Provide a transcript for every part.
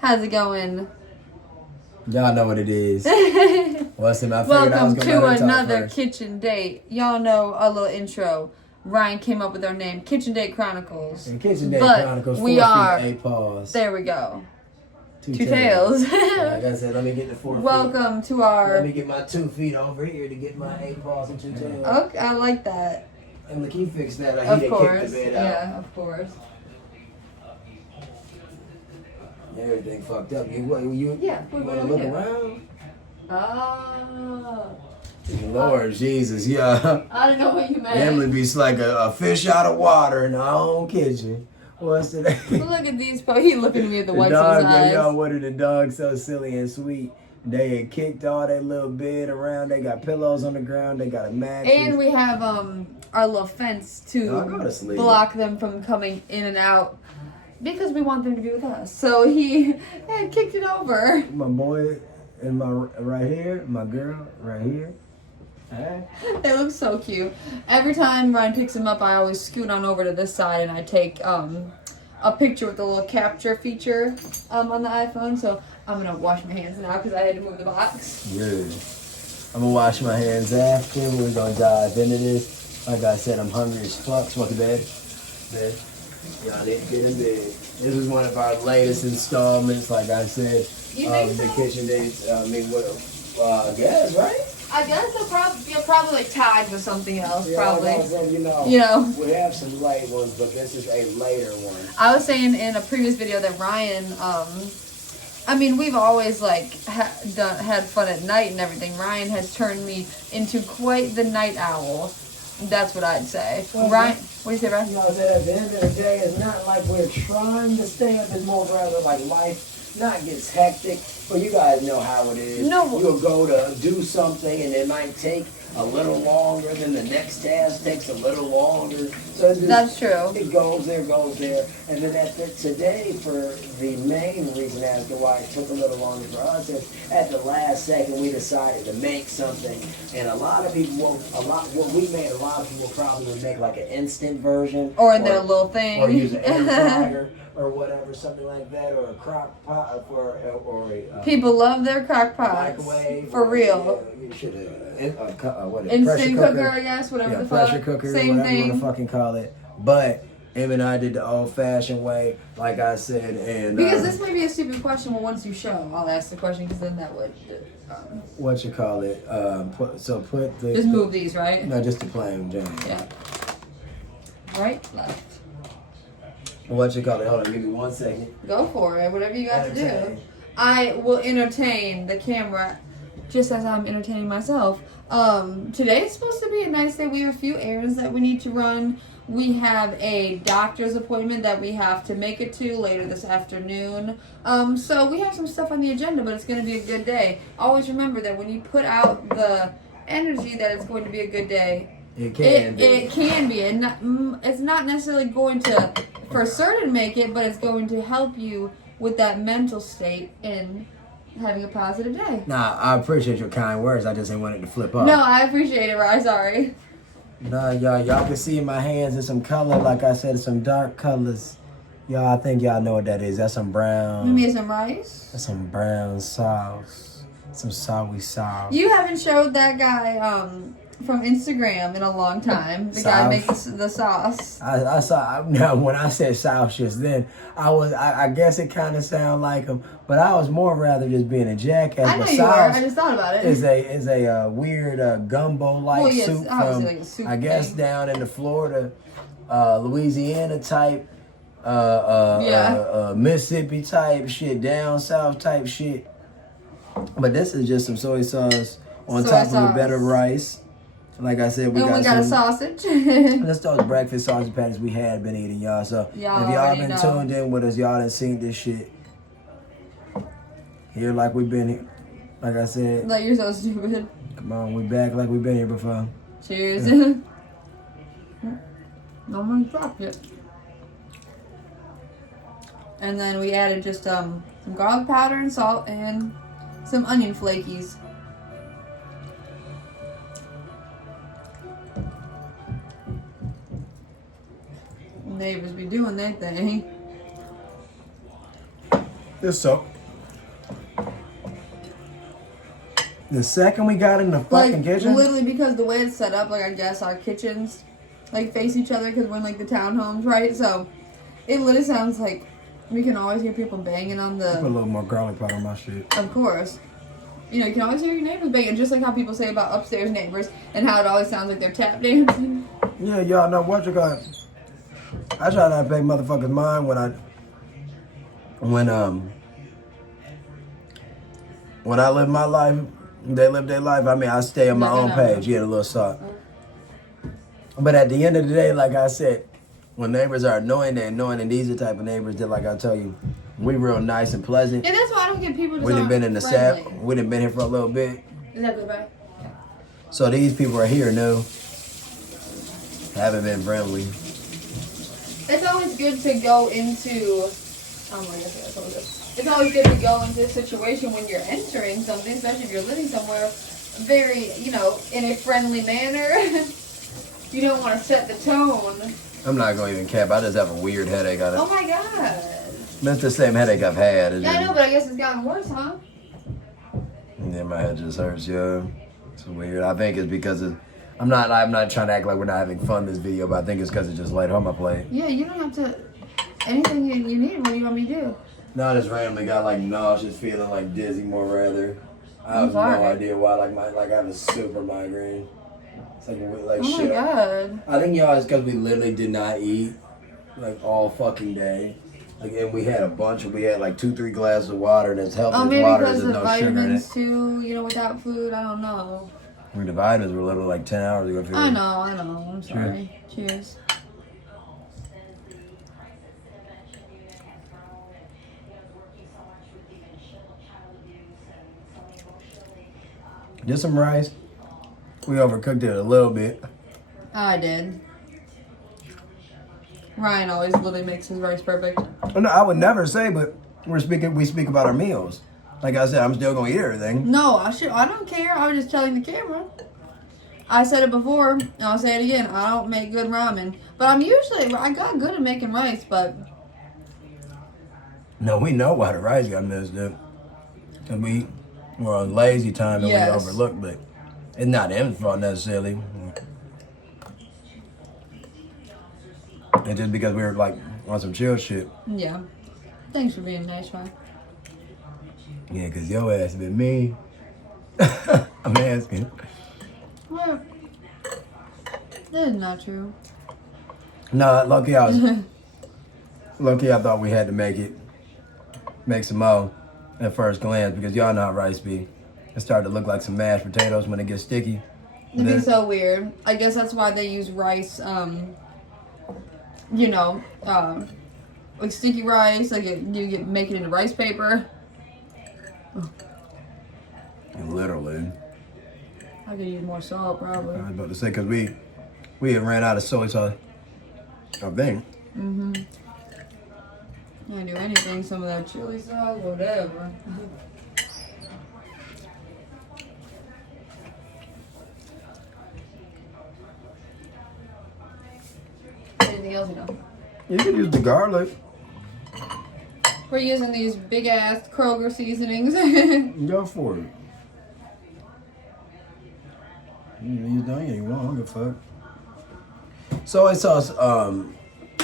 How's it going? Y'all know what it is. What's it? Welcome to another kitchen date. Y'all know a little intro. Ryan came up with our name, Kitchen Date Chronicles. And Kitchen Date Chronicles. We 4 are. feet, 8 paws. There we go. Two tails. Like I said, let me get the 4 feet. Welcome to our. Let me get my 2 feet over here to get my 8 paws and 2 tails. Okay, I like that. And look, he fixed that. Of He course. kicked the bed out. Yeah, of course. Everything fucked up. You want to look around? Oh. Lord Jesus, yeah. I don't know what you meant. Emily be like a fish out of water in her own kitchen. What's today? Look at these. He looking at me with the whites dog, of his eyes. Y'all wanted the dog so silly and sweet. They had kicked all that little bed around. They got pillows on the ground. They got a mattress. And we have our little fence to block them from coming in and out because we want them to be with us. So he had kicked it over. My boy and my right here, my girl right here. Hey. They look so cute. Every time Ryan picks him up, I always scoot on over to this side and I take a picture with the little capture feature on the iPhone. So I'm gonna wash my hands now because I had to move the box. Good. I'm gonna wash my hands after. We're gonna dive into this. Like I said, I'm hungry as fuck. So, want the bed? Bed. Y'all didn't get in bed. This is one of our latest installments. Like I said, the kitchen dates. I guess, right? I guess you'll probably like tagged with something else. Yeah, probably. Said, we have some late ones, but this is a later one. I was saying in a previous video that Ryan, we've always like had fun at night and everything. Ryan has turned me into quite the night owl. That's what I'd say. Well, Ryan, what do you say, Ryan? At the end of the day, it's not like we're trying to stay up. It's more rather like life not gets hectic. But you guys know how it is. No. You'll go to do something and it might take a little longer, then the next task takes a little longer. So that's true. It goes there. And then today, for the main reason as to why it took a little longer for us, is at the last second we decided to make something. And a lot of people what we made, a lot of people probably would make like an instant version. Or in their little thing. Or use an air fryer. Or whatever, something like that, or a crock pot, or a people love their crock pots. Microwave, for real. You should have instant cooker, I guess, whatever the fuck. Pressure cooker, same whatever thing. you want to fucking call it. But Em and I did the old-fashioned way, like I said, and because this may be a stupid question, but once you show, I'll ask the question because then that would. What you call it? Put the. Just move these, right? No, just the plain Jane. Yeah. Right, left. What you call it? Hold on, give me 1 second. Go for it. Whatever you got to do. I will entertain the camera just as I'm entertaining myself. Today is supposed to be a nice day. We have a few errands that we need to run. We have a doctor's appointment that we have to make it to later this afternoon. So we have some stuff on the agenda, but it's going to be a good day. Always remember that when you put out the energy that it's going to be a good day, it can be. And it's not necessarily going to, for certain, make it, but it's going to help you with that mental state and having a positive day. Nah, I appreciate your kind words. I just ain't wanted to flip up. No, I appreciate it, Ryan. Sorry. Nah, y'all can see in my hands there's some color. Like I said, some dark colors. Y'all, I think y'all know what that is. That's some brown. You mean some rice? That's some brown sauce. Some sour sauce. You haven't showed that guy from Instagram in a long time. The guy makes the sauce. I saw. Now, when I said sauce just then, I guess it kind of sounded like him, but I was more rather just being a jackass. I know you were. I just thought about it. Is a weird gumbo-like soup from like a soup I guess thing. down in the Florida, Louisiana type, Mississippi type shit, down south type shit. But this is just some soy sauce on top of a bed of rice. Like I said, we got a sausage. That's those breakfast sausage patties we had been eating, y'all. So if y'all been tuned in with us, y'all done seen this shit here like we've been here. Like I said. Like you're so stupid. Come on, we back like we've been here before. Cheers. Yeah. No one dropped it. And then we added just some garlic powder and salt and some onion flakies. Neighbors be doing their thing. It's so. The second we got in the fucking kitchen. Literally because the way it's set up, like I guess our kitchens like face each other because we're in like the townhomes, right? So it literally sounds like we can always hear people banging on the. Put a little more garlic powder on my shit. Of course. You know, you can always hear your neighbors banging, just like how people say about upstairs neighbors and how it always sounds like they're tap dancing. Yeah, y'all know what you got. I try not to pay motherfuckers mind when I live my life, they live their life. I mean, I stay on my own page. Yeah, a little soft. But at the end of the day, like I said, when neighbors are annoying, they're annoying, and these are the type of neighbors that, like I tell you, we real nice and pleasant. Yeah, that's why I don't get people to We done been in the sap. We done been here for a little bit. Is that good, right? So these people are here new. Haven't been friendly. It's always good to go into. Oh my gosh, that's always good. It's always good to go into a situation when you're entering something, especially if you're living somewhere, very, you know, in a friendly manner. You don't want to set the tone. I'm not going to even cap. I just have a weird headache on it. Oh my god. That's the same headache I've had. Yeah, I know, but I guess it's gotten worse, huh? Yeah, my head just hurts, yeah. It's weird. I think it's because of... I'm not trying to act like we're not having fun this video, but I think it's because it's just laid on my plate. Yeah, you don't have to... Anything you need, what do you want me to do? No, I just randomly got like nauseous, feeling like dizzy more rather. I have no idea why. Like I have a super migraine. It's like oh shit. My god. I think y'all it's because we literally did not eat like all fucking day. Like, and we had like 2-3 glasses of water, and it's healthy maybe water. because There's of no sugar in it. vitamins too, you know, without food, I don't know. I mean, the vitamins were literally like 10 hours ago. I know, I'm sorry. Cheers. Just some rice. We overcooked it a little bit. I did. Ryan always literally makes his rice perfect. No, I would never say, but we speak about our meals. Like I said, I'm still gonna eat everything. No, I don't care. I was just telling the camera. I said it before, and I'll say it again. I don't make good ramen, but I got good at making rice, but. No, we know why the rice got messed up. Cause we were on lazy time and we overlooked, but it's not M's fault necessarily. It's just because we were like on some chill shit. Yeah. Thanks for being nice, man. Yeah, cause your ass been mean. I'm asking. Well, that is not true. No, lucky I thought we had to make some more at first glance because y'all know how rice be. It started to look like some mashed potatoes when it gets sticky. It'd be so weird. I guess that's why they use rice, you know, like sticky rice, like make it into rice paper. Literally. I could use more salt, probably. I was about to say, because we had ran out of soy sauce, I think. Mm-hmm. I do anything, some of that chili sauce, whatever. Anything else, you know? You can use the garlic. We're using these big-ass Kroger seasonings. Go for it. You can use anything you want, I don't give a fuck. Soy sauce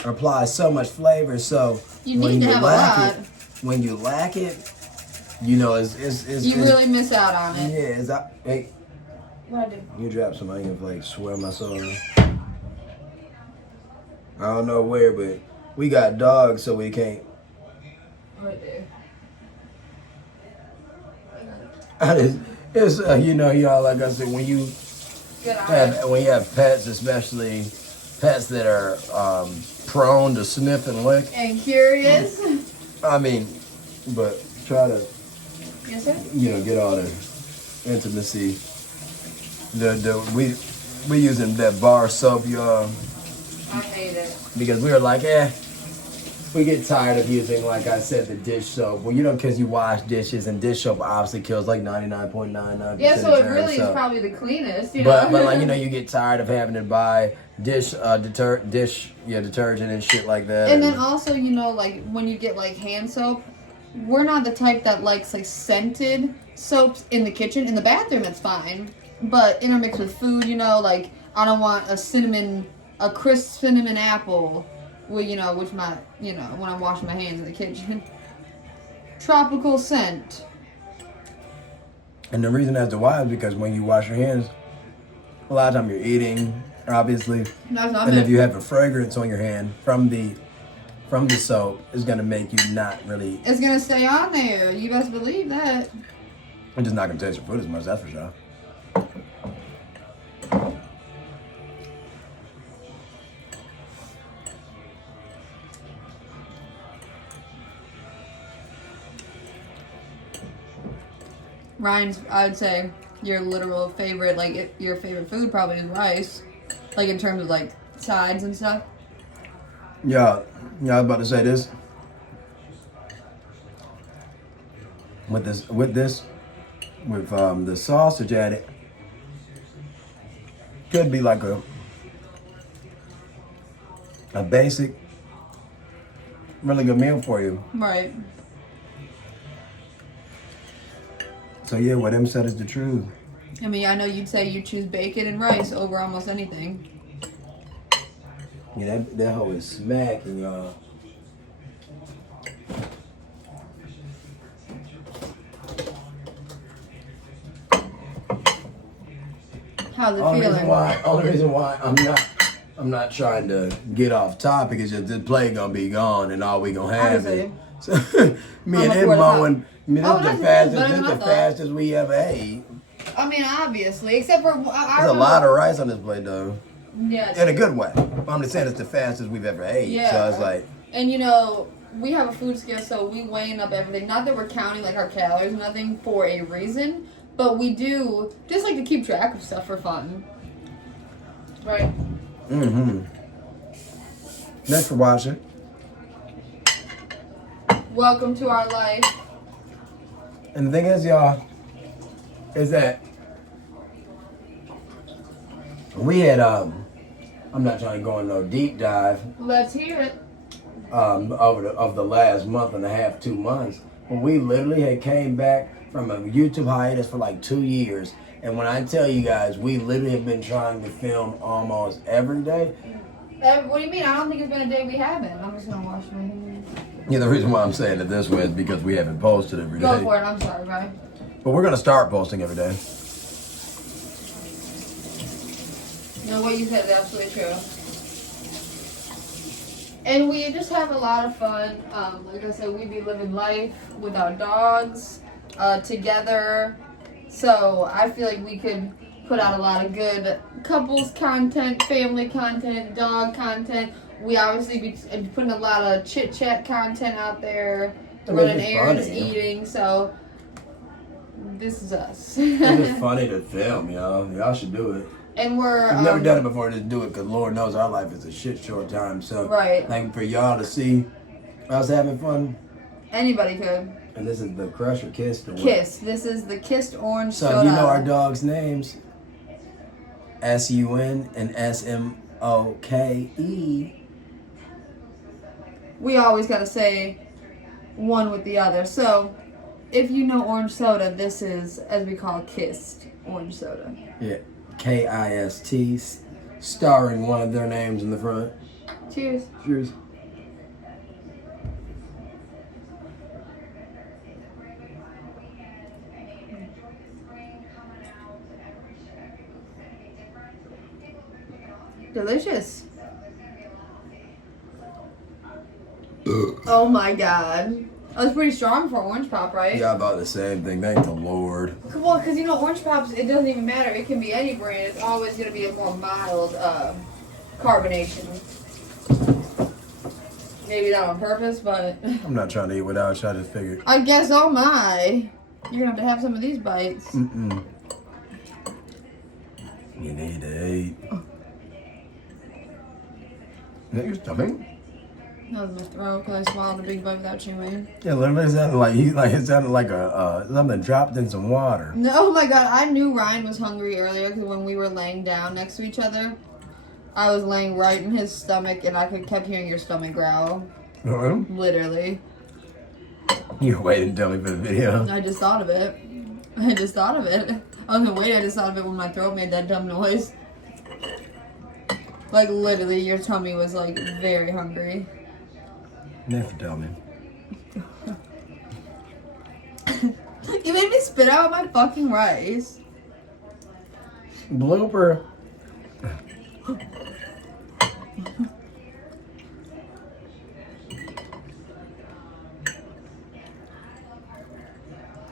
applies so much flavor, so you need to have a lot. When you lack it, you know, it's really miss out on it. Yeah, hey. What I do? You dropped some onion flakes, swear my soul. I don't know where, but we got dogs, so we can't. Right there. It's you know, y'all, like I said, when you have pets, especially pets that are prone to sniff and lick. And curious. I mean, but try to, yes, sir. you know, get all the intimacy. We using that bar soap, y'all. I hate it. Because we were like, we get tired of using, like I said, the dish soap. Well, you know, because you wash dishes, and dish soap obviously kills like 99.99%. Yeah, so it really is probably the cleanest, you know. But like, you know, you get tired of having to buy dish detergent and shit like that. And then also, you know, like when you get like hand soap, we're not the type that likes like scented soaps in the kitchen. In the bathroom, it's fine, but intermixed with food, you know, like I don't want a crisp cinnamon apple, with which my, when I'm washing my hands in the kitchen. Tropical scent. And the reason as to why is because when you wash your hands, a lot of time you're eating, obviously, and if you have a fragrance on your hand from the soap, it's gonna make you not really. It's gonna stay on there. You best believe that. It's just not gonna taste your food as much. That's for sure. Ryan's, I'd say, your literal favorite, like, your favorite food probably is rice. Like, in terms of, like, sides and stuff. Yeah, I was about to say this. With the sausage added, could be like a basic, really good meal for you. Right. So yeah, what them said is the truth. I mean, I know you'd say you choose bacon and rice over almost anything. Yeah, that hoe is smacking, y'all. How's it feeling? Only reason why I'm not trying to get off topic is just this plate gonna be gone and all we gonna have is so, me and him mowing. I mean, this is the fastest we ever ate. I mean, obviously, except for There's a lot of rice on this plate, though. Yeah. In a good way. I'm just saying it's the fastest we've ever ate. Yeah. So it's like. And we have a food scale, so we weighing up everything. Not that we're counting like our calories or nothing for a reason, but we do just like to keep track of stuff for fun. Right. Mm-hmm. Thanks for watching. Welcome to our life. And the thing is, y'all, is that we had I'm not trying to go on no deep dive. Let's hear it. Of the last month and a half, 2 months, when we literally had came back from a YouTube hiatus for like 2 years. And when I tell you guys, we literally have been trying to film almost every day. What do you mean? I don't think it's been a day we haven't. I'm just gonna wash my hands. Yeah, the reason why I'm saying it this way is because we haven't posted every day. Go for it. I'm sorry, bye. But we're gonna start posting every day. What you said is absolutely true. And we just have a lot of fun. Like I said, we be living life with our dogs together. So I feel like we could put out a lot of good couples content, family content, dog content. We obviously be putting a lot of chit-chat content out there, running errands, eating. So this is us. It's just funny to film, y'all. Y'all should do it. And we're I've never done it before, just do it, because Lord knows our life is a shit short time. So, right. Like, for y'all to see us having fun. Anybody could. And this is the Crush or Kiss? Kiss. This is the Kissed Orange So, Soda. if you know our dogs' names, S-U-N and S-M-O-K-E. We always got to say one with the other. So, if you know orange soda, this is, as we call it, Kissed Orange Soda. Yeah. K-I-S-T, starring one of their names in the front. Cheers. Cheers. Delicious. Oh my god. That's pretty strong for orange pop, right? Yeah, about the same thing. Thank the Lord. Well, because orange pops, it doesn't even matter. It can be any brand. It's always going to be a more mild carbonation. Maybe not on purpose, but... I'm not trying to eat without you. I just figured. I guess, oh my. You're going to have some of these bites. Mm-mm. You need to eat. Oh. Is that your stomach? That was my throat because I swallowed a big bite without chewing. Yeah, literally it sounded like a something dropped in some water. No, oh my god, I knew Ryan was hungry earlier because when we were laying down next to each other, I was laying right in his stomach and I kept hearing your stomach growl. Really? Literally. You're waiting to tell me for the video. I just thought of it. I just thought of it. I was gonna wait, I just thought of it when my throat made that dumb noise. Like, literally, your tummy was, like, very hungry. Never tell me. You made me spit out my fucking rice. Blooper.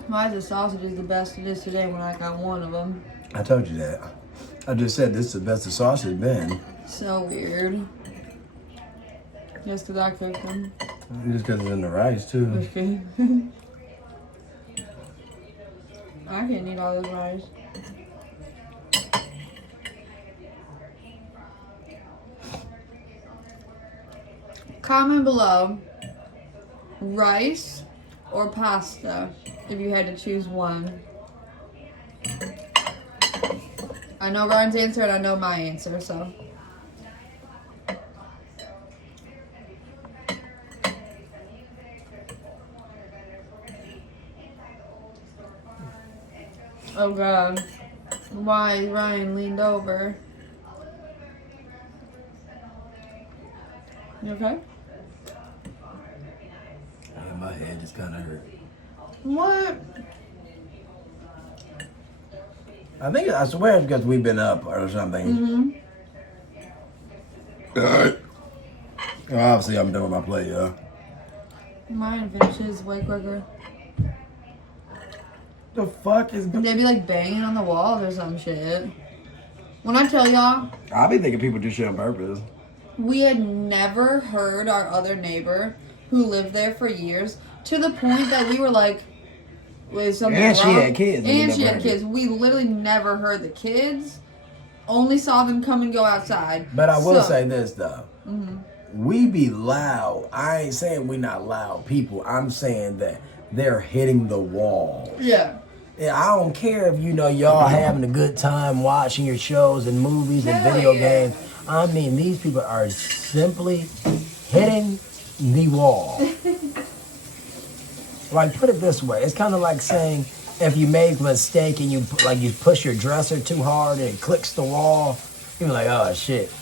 Why is the sausage is the best it is today when I got one of them? I told you that. I just said this is the best the sausage has been. So weird. Just because I cooked them. Just because it's in the rice, too. Okay. I can't eat all this rice. Comment below, rice or pasta, if you had to choose one. I know Ryan's answer and I know my answer, so. Oh God, why Ryan leaned over? You okay? Yeah, my head just kind of hurt. What? I swear it's because we've been up or something. Mm-hmm. Obviously, I'm done with my plate, y'all. Mine finishes way quicker. The fuck is They be like banging on the walls or some shit. When I tell y'all, I be thinking people do shit on purpose. we had never heard our other neighbor who lived there for years to the point that we were like, was something And she wrong? had kids. And she had kids. We literally never heard the kids. Only saw them come and go outside. But I will So- say this, though. We be loud. I ain't saying we not loud people. I'm saying that they're hitting the wall. Yeah. Yeah, I don't care if y'all having a good time watching your shows and movies and Hell video yeah. games. I mean, these people are simply hitting the wall. Like, put it this way. It's kind of like saying if you make a mistake and you push your dresser too hard and it clicks the wall, you're like, oh, shit.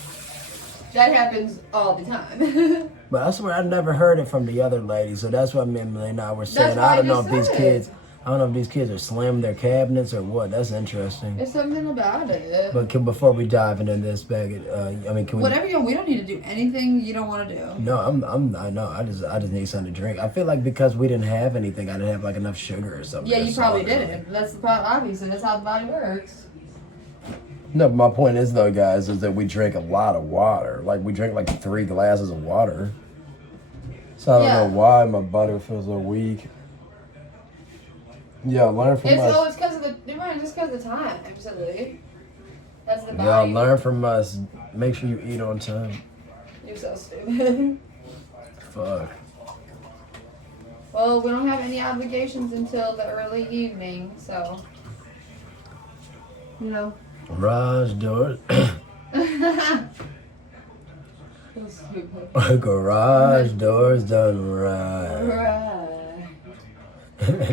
That happens all the time. But I swear I never heard it from the other lady, so that's what Emily and I were saying. That's why I don't I know just if these said kids, I don't know if these kids are slamming their cabinets or what. That's interesting. There's something about it. But before we dive into this bag, can we? Whatever you want, we don't need to do anything you don't want to do. No, I know. I just need something to drink. I feel like because we didn't have anything, I didn't have like enough sugar or something. Yeah, or you probably salt or didn't. That's the problem. Obviously, that's how the body works. No, but my point is though, guys, is that we drink a lot of water. Like we drink like 3 glasses of water. So I don't know why my butter feels so weak. Yeah, learn from us. It's because of the. Just because of the time. Absolutely. That's the body. Y'all learn from us. Make sure you eat on time. You're so stupid. Fuck. Well, we don't have any obligations until the early evening, so. Garage doors. So stupid. Garage doors done right. Right.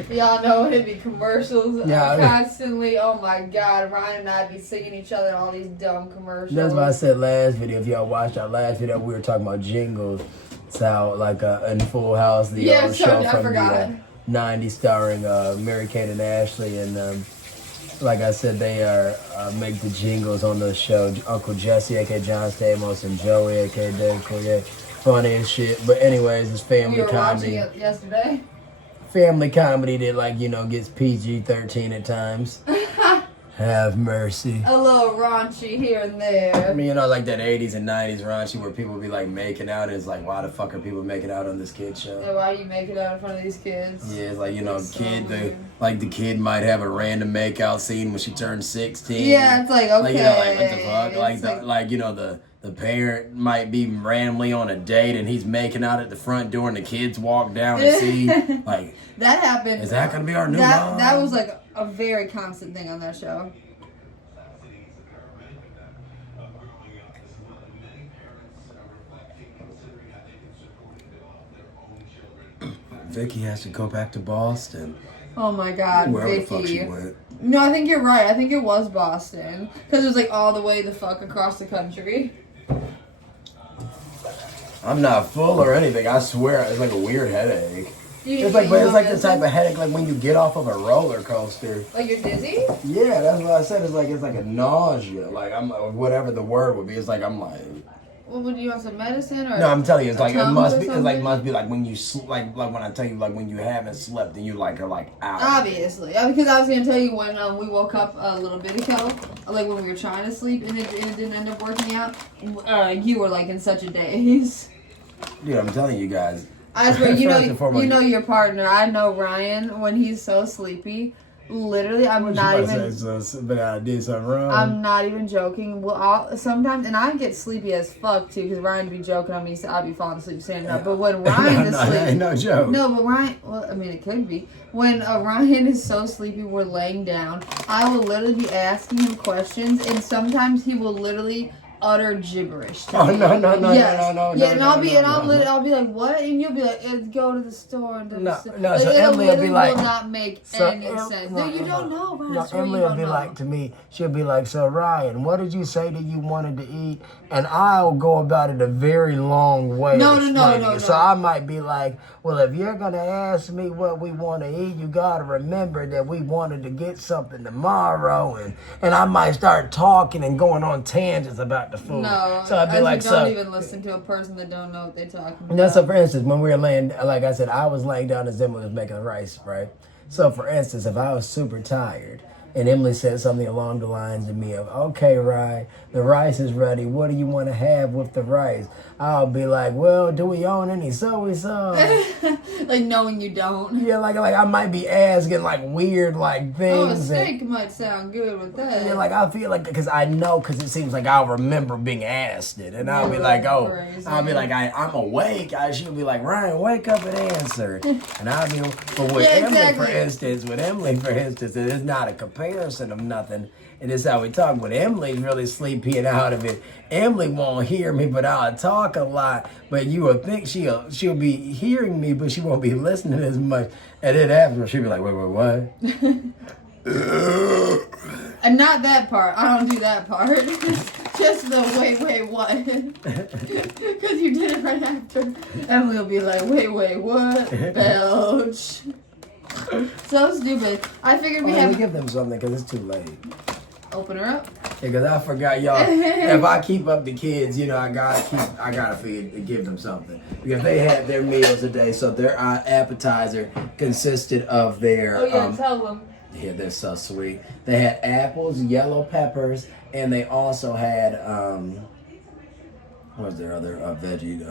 Y'all know it'd be commercials constantly. Oh my God, Ryan and I'd be singing each other all these dumb commercials. That's why I said last video. If y'all watched our last video, we were talking about jingles. It's how like in Full House, the old show from the 90s, starring Mary-Kate and Ashley, and like I said, they make the jingles on the show. Uncle Jesse, aka John Stamos, and Joey, aka Dave Coulier. Funny as shit. But anyways, it's family comedy. We were watching it yesterday. Family comedy that gets PG-13 at times. Have mercy. A little raunchy here and there. I mean, like that 80s and 90s raunchy where people be like making out. And it's like, why the fuck are people making out on this kid show? Yeah, why you making out in front of these kids? Yeah, it's like, So the kid might have a random makeout scene when she turns 16. Yeah, it's like, okay. What the fuck? The parent might be randomly on a date and he's making out at the front door and the kids walk down and see. Like, that happened. Is that going to be our new mom? That was like a very constant thing on that show. Vicky has to go back to Boston. Oh my God, Wherever Vicky. the fuck she went. No, I think you're right. I think it was Boston. Because it was like all the way the fuck across the country. I'm not full or anything. I swear, it's like a weird headache. It's like the type of headache like when you get off of a roller coaster. Like you're dizzy? Yeah, that's what I said. It's like a nausea. Like I'm whatever the word would be. It's like I'm like. Well, would you want some medicine or? No, I'm telling you, it's like it must be. It's like something? must be like when you like when I tell you like when you haven't slept and you like are like out. Obviously, because I was gonna tell you when we woke up a little bit ago, like when we were trying to sleep and it didn't end up working out. You were like in such a daze. Dude, I'm telling you guys. I swear, you know your partner. I know Ryan when he's so sleepy. Literally, I'm not even. But I did something wrong. I'm not even joking. Well, sometimes, and I get sleepy as fuck too, because Ryan be joking on me. So I'll be falling asleep standing up. But when Ryan's asleep, no joke. No, but Ryan. Well, I mean, it could be. When Ryan is so sleepy, we're laying down. I will literally be asking him questions, and sometimes he will literally utter gibberish to me. No. Yeah, and I'll be like, what? And you'll be like, go to the store and do No, stuff. so Like, Emily will be like, will not make any sense. No, you don't know, Ryan. No, Emily will be like to me, she'll be like, so Ryan, what did you say that you wanted to eat? And I'll go about it a very long way. No. So I might be like, well, if you're going to ask me what we want to eat, you got to remember that we wanted to get something tomorrow. And I might start talking and going on tangents about the food. No, so I'd be like, don't even listen to a person that don't know what they're talking about. No, so for instance, when we were laying, like I said, I was laying down as Emily was making the rice, right? So for instance, if I was super tired and Emily said something along the lines of me of, okay, Ryan, the rice is ready. What do you want to have with the rice? I'll be like, well, do we own any soy sauce? Like knowing you don't. Yeah, like I might be asking like weird like things. Oh, a steak might sound good with that. Yeah, like I feel like because it seems like I'll remember being asked it, and I'll be like, oh, crazy. I'll be like, I'm awake. She'll be like, Ryan, wake up and answer it, and I'll be. But with Emily, for instance, it is not a comparison of nothing. And this is how we talk. But Emily's really sleepy and out of it. Emily won't hear me, but I'll talk a lot. But you will think she'll be hearing me, but she won't be listening as much. And then afterwards, she'll be like, wait, what? And not that part. I don't do that part. Just the wait, what? Because you did it right after. Emily will be like, wait, what? Belch. So stupid. I figured we have. give them something because it's too late. Open her up. Because I forgot, y'all. If I keep up the kids, I gotta give them something because they had their meals a day. So their appetizer consisted of their. Oh yeah, tell them. Yeah, they're so sweet. They had apples, yellow peppers, and they also had what was their other veggie?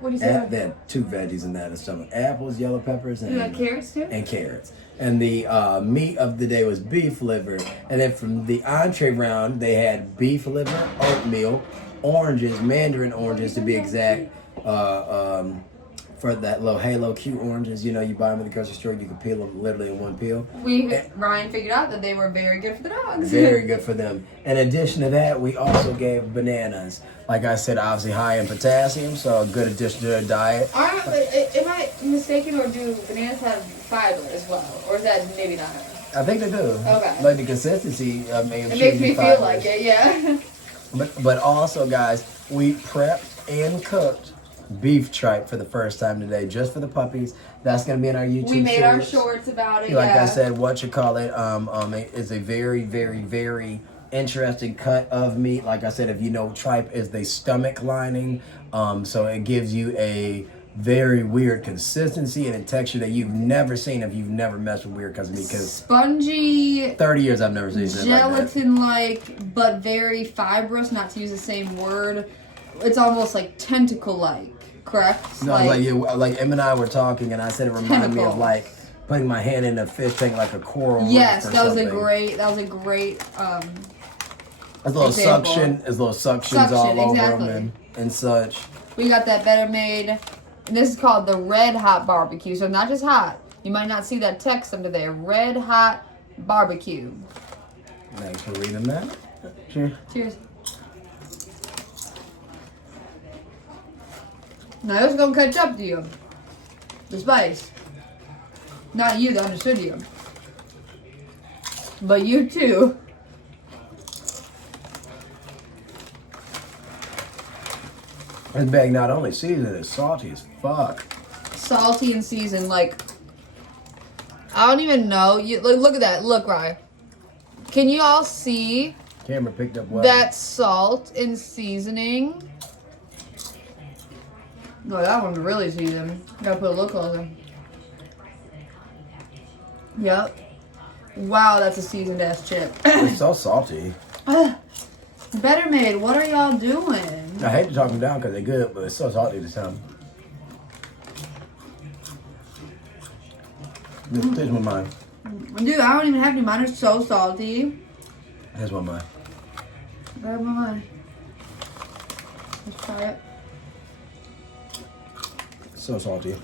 What do you say? They had 2 veggies in that and stuff. Apples, yellow peppers, and carrots too. And carrots. And the meat of the day was beef liver. And then from the entree round, they had beef liver, oatmeal, oranges, mandarin oranges to be exact. For that little Halo Q oranges, you buy them at the grocery store. You can peel them literally in one peel. Ryan figured out that they were very good for the dogs. Very good for them. In addition to that, we also gave bananas. Like I said, obviously high in potassium, so a good addition to their diet. Am I mistaken, or do bananas have fiber as well? Or is that maybe not? I think they do. Okay. Like the consistency, it makes me feel like it, yeah. But also, guys, we prepped and cooked beef tripe for the first time today, just for the puppies. That's gonna be in our YouTube. We made our shorts about it. Like I said, it's a very, very, very interesting cut of meat. Like I said, if you know, tripe is the stomach lining, so it gives you a very weird consistency and a texture that you've never seen if you've never messed with weird cuts of meat. Because spongy, 30 years I've never seen anything like that. Gelatin-like, but very fibrous. Not to use the same word. It's almost like tentacle-like. Correct? No, like Em and I were talking, and I said it reminded me of like putting my hand in a fish tank, like a coral. Yes, reef or that was something. a great. There's a little suction. There's little suctions all over them and such. We got that better made. And this is called the Red Hot Barbecue. So not just hot. You might not see that text under there. Red Hot Barbecue. Thanks for reading that. Cheers. Cheers. Now this is gonna catch up to you. The spice. Not you, that understood you. But you too. This bag not only seasoned, it's salty as fuck. Salty and seasoned, like, I don't even know. You look at that. Look, Ryan. Can you all see Camera picked up well. that salt and seasoning? No, that one's really seasoned. Gotta put a little closer. Yep. Wow, that's a seasoned ass chip. It's so salty. Better Made, what are y'all doing? I hate to talk them down because they're good, but it's so salty this time. This is one mine. Dude, I don't even have any. Mine are so salty. Here's one mine. Grab mine. Let's try it. So salty.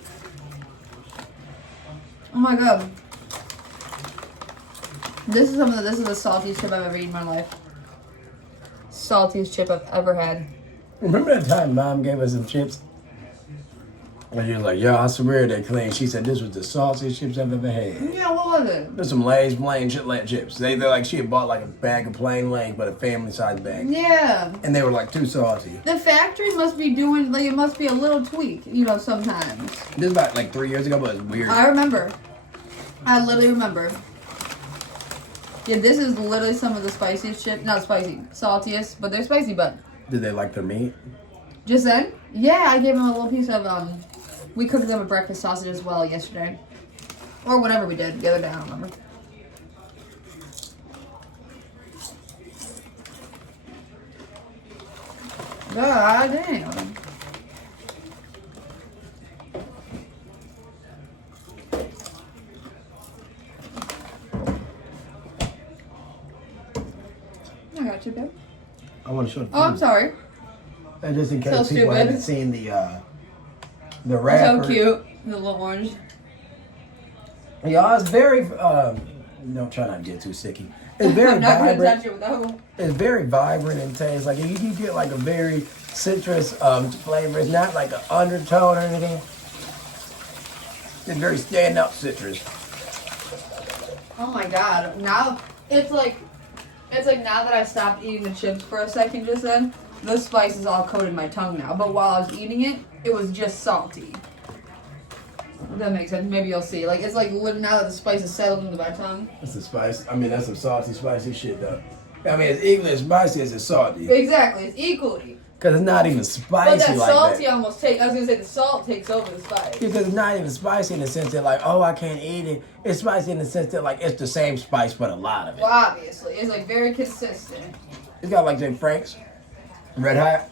Oh my god. This is the saltiest chip I've ever eaten in my life. Saltiest chip I've ever had. Remember that time Mom gave us some chips? And she was like, yo, I swear they're clean. She said this was the saltiest chips I've ever had. Yeah, what was it? There's some Lay's plain chips. They're like, she had bought like a bag of plain Lay's, but a family size bag. Yeah. And they were like too salty. The factory must be doing, like, it must be a little tweak, you know, sometimes. This was about like 3 years ago, but it's weird. I remember. I literally remember. Yeah, this is literally some of the spiciest chips. Not spicy, saltiest, but they're spicy, but. Did they like their meat? Just then? Yeah, I gave them a little piece of, we cooked them a breakfast sausage as well yesterday. Or whatever we did the other day, I don't remember. God damn. I got you, babe. I want to show the Oh, I'm sorry. And just in case So people stupid. haven't seen the wrapper. So cute. The little orange. Yeah, it's very, don't try not to get too sicky. It's very I'm not going to vibrant. touch it with that one. It's very vibrant in taste. Like you get like a very citrus flavor. It's not like an undertone or anything. It's very stand-up citrus. Oh my god. Now, it's like now that I stopped eating the chips for a second just then, the spice is all coated my tongue now. But while I was eating it, it was just salty. If that makes sense. Maybe you'll see. Like, it's like now that the spice is settled into my tongue. That's the spice. I mean, that's some salty, spicy shit, though. I mean, it's equally as spicy as it's salty. Exactly. It's equally. Because it's not even spicy But that like salty that. almost I was going to say the salt takes over the spice. Because it's not even spicy in the sense that, like, oh, I can't eat it. It's spicy in the sense that, like, it's the same spice, but a lot of it. Well, obviously. It's like very consistent. It's got, like, the Frank's Red Hot.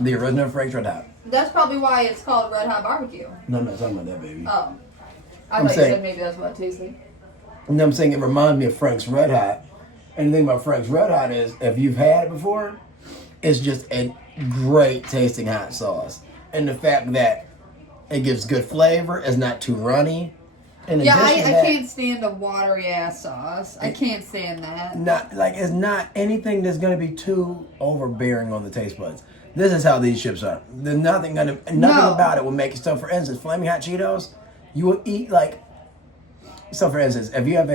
The original Frank's Red Hot. That's probably why it's called Red Hot Barbecue. No, I'm not talking about that, baby. Oh. I I'm thought you saying- said maybe that's what it tastes like. And I'm saying it reminds me of Frank's Red Hot. And the thing about Frank's Red Hot is, if you've had it before, it's just a great tasting hot sauce. And the fact that it gives good flavor, it's not too runny. In Yeah, I addition to that, can't stand a watery ass sauce. I can't stand that. not like it's not anything that's gonna be too overbearing on the taste buds. This is how these chips are. There's nothing about it will make it so. For instance, Flaming Hot Cheetos, you will eat like. So for instance, if you have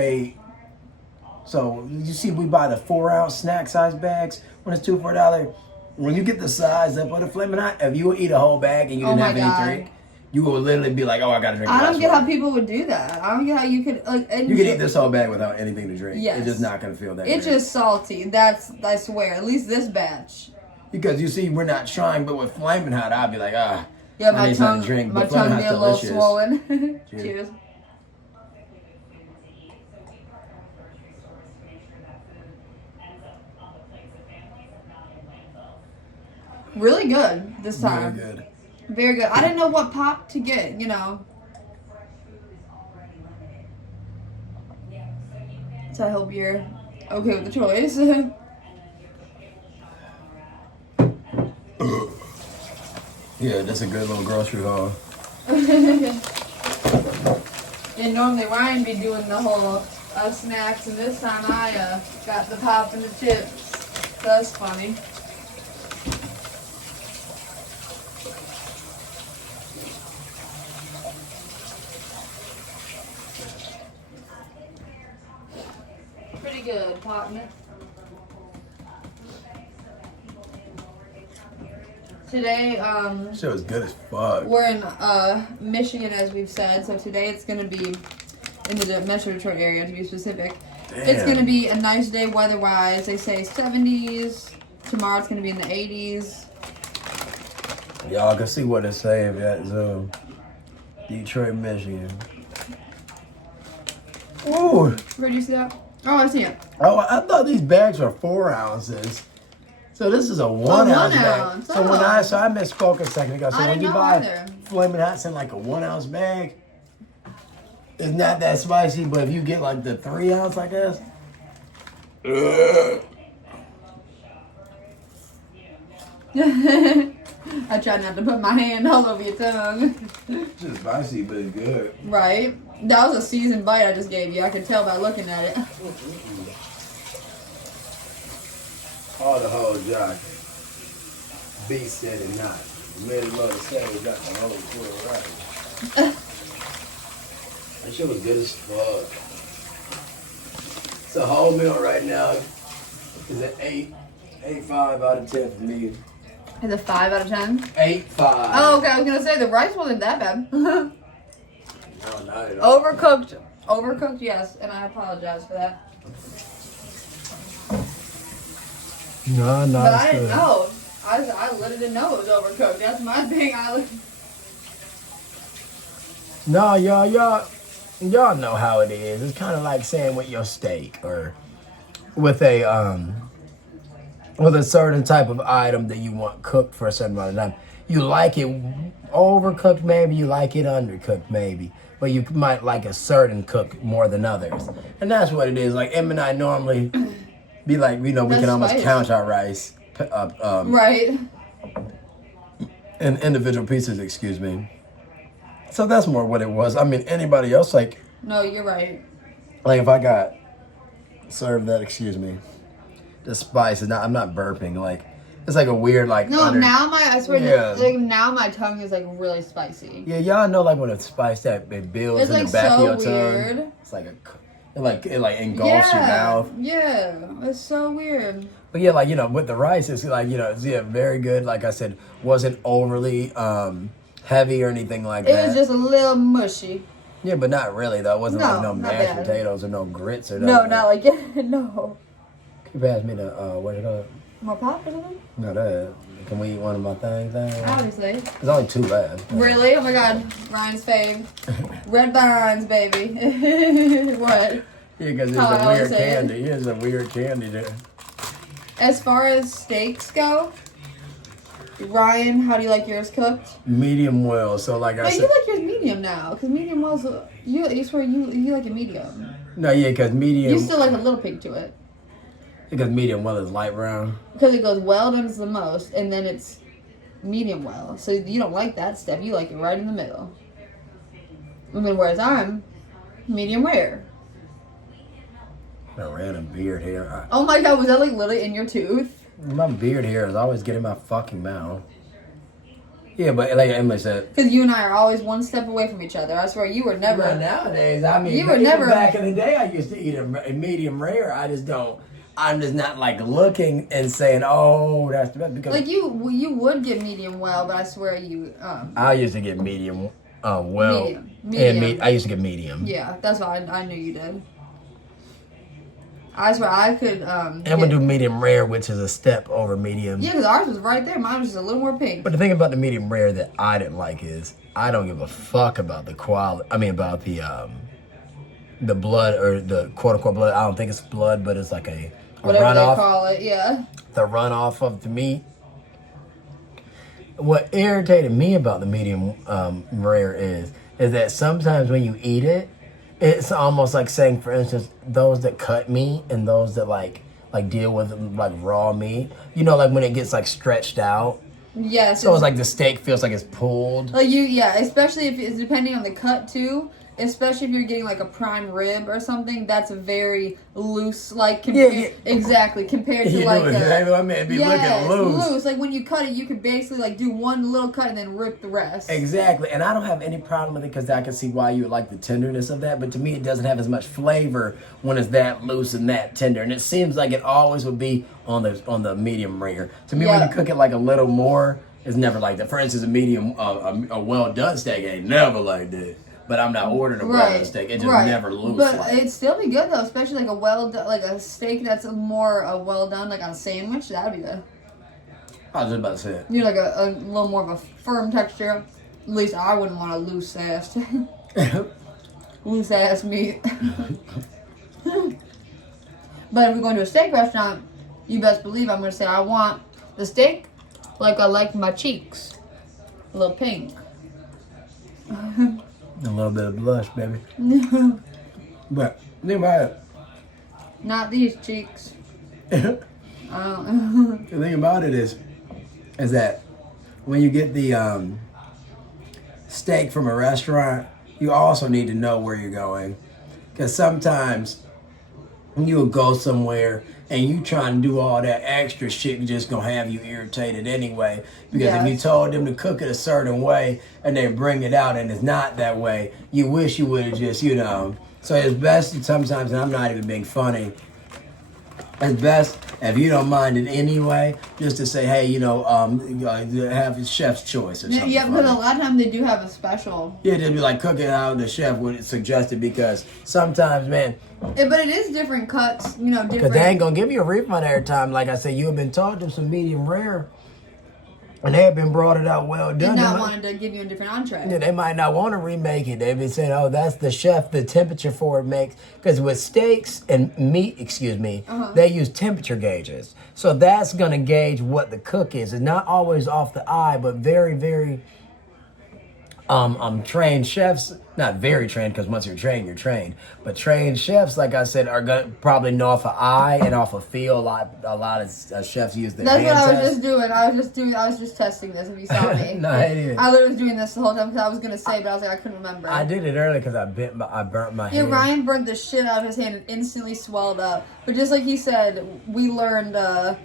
so you see we buy the 4-ounce snack size bags when it's $2 for $1. When you get the size up of the Flaming Hot, if you would eat a whole bag and you Oh didn't my have God. any drink, you will literally be like, oh, I gotta drink. I don't get water. how people would do that. I don't get how you could like. You can eat this whole bag without anything to drink. Yes. It's just not gonna feel that. It's great. just salty. I swear. At least this batch. Because you see, we're not trying, but with Flaming Hot, I'd be like, Yeah, I my need something tongue, to drink, my but Flaming tongue be a Hot's little delicious. swollen. Cheers. Cheers. Really good this time. Very good. Very good. I didn't know what pop to get, you know. So I hope you're okay with the choice. Yeah, that's a good little grocery haul. And normally Ryan be doing the whole snacks, and this time I got the pop and the chips. That's funny. good, partner. Today, Shit was good as fuck. we're in Michigan, as we've said. So today it's gonna be in the Metro Detroit area, to be specific. Damn. It's gonna be a nice day weather-wise. They say 70s. Tomorrow it's gonna be in the 80s. Y'all can see what it say if that Zoom. Detroit, Michigan. Ooh. Where do you see that? Oh, I see it. Oh, I thought these bags were 4 ounces. So this is a 1 ounce bag. ounce. So when I misspoke a second ago. So I when didn't you know buy either. Flamin' Hots in like a 1 ounce bag, it's not that spicy. But if you get like the 3 ounce, I guess. I tried not to put my hand all over your tongue. It's just spicy, but it's good. Right? That was a seasoned bite I just gave you. I could tell by looking at it. All the whole jock. B said it not. Made it love to say we got the whole crew right. That shit was good as fuck. So whole meal right now is an 8.5 out of 10 for me. Is it 5 out of 10? 8.5. Oh, okay. I was gonna say the rice wasn't that bad. No, not at all. Overcooked, yes, and I apologize for that. No, But I didn't know. I literally didn't know it was overcooked. That's my thing. No, y'all know how it is. It's kind of like saying with your steak or with a certain type of item that you want cooked for a certain amount of time. You like it overcooked, maybe you like it undercooked, maybe, but you might like a certain cook more than others, and that's what it is. Like Em and I normally be like, we That's can almost spice. count our rice, Right. in individual pieces. Excuse me. So that's more what it was. I mean, anybody else No, you're right. like if I got served that, excuse me, the spice is not. I'm not burping. Like it's like a weird like. No, I swear, Yeah. like now my tongue is like really spicy. Yeah, y'all know like when a spice that it builds It's in like the back so of your weird. tongue. It's like it engulfs your mouth. Yeah, it's so weird. But yeah, like with the rice, it's like it's very good. Like I said, wasn't overly heavy or anything like It that. was just a little mushy. Yeah, but not really though. It wasn't like No, no not mashed bad. potatoes or no grits or No, nothing. not like no. Can you pass me the what it called? More pop or something? No, that. Can we eat one of my things? Obviously. There's only 2 left. Really? Oh my god. Ryan's fave. Red Vines, baby. What? Yeah, because How I there's a always weird say it. candy. Yeah, there's a weird candy there. As far as steaks go, Ryan, how do you like yours cooked? Medium well. So like I No, said. you like yours medium now, because medium well's you swear you like it medium. No, yeah, because medium. You still like a little pink to it. Because medium well is light brown. Because it goes well done is the most, and then it's medium well. So you don't like that step. You like it right in the middle. And then whereas I'm medium rare. A random beard hair. Oh my god, was that like literally in your tooth? My beard hair is always getting my fucking mouth. Yeah, but like Emily said. Because you and I are always one step away from each other. I swear you were never. But nowadays, I mean, You were even never- back in the day, I used to eat a medium rare. I just don't. I'm just not like looking and saying, "Oh, that's the best." Because Like you would get medium well, but I swear you. I used to get medium well. Medium. And I used to get medium. Yeah, that's why I knew you did. I swear I could. And we do medium rare, which is a step over medium. Yeah, because ours was right there. Mine was just a little more pink. But the thing about the medium rare that I didn't like is I don't give a fuck about the quality. I mean, about the blood or the quote unquote blood. I don't think it's blood, but it's like a Whatever runoff. they call it, yeah. The runoff of the meat. What irritated me about the medium rare is that sometimes when you eat it, it's almost like saying, for instance, those that cut meat and those that like deal with like raw meat. You know, like when it gets like stretched out. Yes. So it's like the steak feels like it's pulled. Like especially if it's depending on the cut too. especially if you're getting like a prime rib or something, that's a very loose, like exactly compared to like exactly what I mean. It'd be looking loose. Like when you cut it, you could basically like do one little cut and then rip the rest. Exactly, and I don't have any problem with it because I can see why you would like the tenderness of that. But to me, it doesn't have as much flavor when it's that loose and that tender. And it seems like it always would be on the medium rare. To me, when you cook it like a little more, it's never like that. For instance, a medium, a well done steak ain't never like that. But I'm not ordering a well done steak. It just never loose. But it'd still be good though, especially like a steak that's more well done, like on a sandwich. That'd be good. I was just about to say it. You know, like a little more of a firm texture. At least I wouldn't want a loose ass meat. But if we're going to a steak restaurant, you best believe I'm going to say I want the steak like I like my cheeks, a little pink. A little bit of blush, baby. But think about it. Not these cheeks. The thing about it is that when you get the steak from a restaurant, you also need to know where you're going. Because sometimes you'll go somewhere and you trying to do all that extra shit just gonna have you irritated anyway. Because if you told them to cook it a certain way and they bring it out and it's not that way, you wish you would have just, So it's best sometimes, and I'm not even being funny, it's best if you don't mind it anyway, just to say, hey, have a chef's choice or something. Yeah, because a lot of times they do have a special. Yeah, they'd be like cooking how the chef would suggest it because sometimes, man. Yeah, but it is different cuts, different. Because they ain't going to give you a refund every time. Like I said, you have been taught them some medium rare. And they have been brought it out well done. And not wanting to give you a different entree. Yeah, they might not want to remake it. They've been saying, oh, that's the chef, the temperature for it makes. Because with steaks and meat, they use temperature gauges. So that's going to gauge what the cook is. It's not always off the eye, but very, very trained chefs. Not very trained, because once you're trained, you're trained. But trained chefs, like I said, are going to probably know off of eye and off of feel. A lot of chefs use their hand That's what I was test. just doing. I was just testing this. If you saw me, No, I didn't. I literally was doing this the whole time because I was gonna say, but I was like, I couldn't remember. I did it earlier because I burnt my hand. Yeah, Ryan burnt the shit out of his hand and instantly swelled up. But just like he said, we learned, the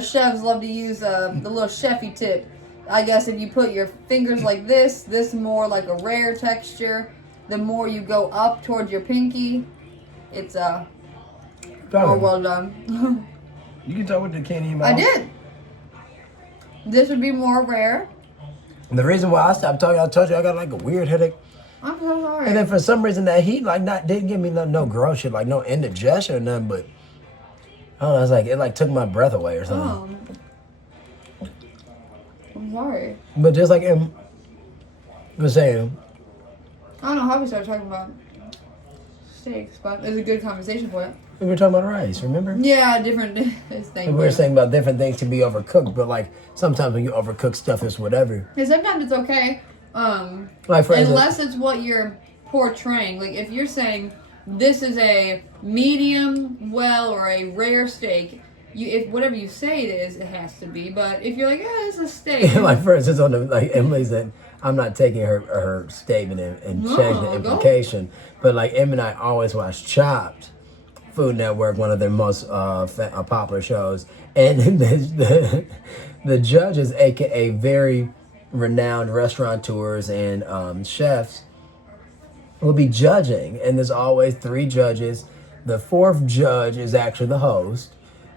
chefs love to use the little chefy tip. I guess if you put your fingers like this more like a rare texture. The more you go up towards your pinky, it's more well done. You can talk with the candy in your I mouth. did. This would be more rare. And the reason why I stopped talking, I told you I got like a weird headache. I'm so sorry. And then for some reason that heat didn't give me no gross shit, like no indigestion or nothing, but I don't know, it took my breath away or something. Oh. I'm sorry. But just like I was saying, I don't know how we started talking about steaks, but it was a good conversation for it. we were talking about rice, remember? Yeah, different things. And we were saying about different things to be overcooked, but like sometimes when you overcook stuff, it's whatever. And sometimes it's okay. Like for unless it's what you're portraying. Like if you're saying this is a medium well or a rare steak, if whatever you say it is, it has to be. But if you're like, it's a steak. Like for instance, Emily said, I'm not taking her statement and changing the implication. But like Em and I always watch Chopped, Food Network, one of their most popular shows, and the judges, aka very renowned restaurateurs and chefs, will be judging, and there's always 3 judges. The 4th judge is actually the host,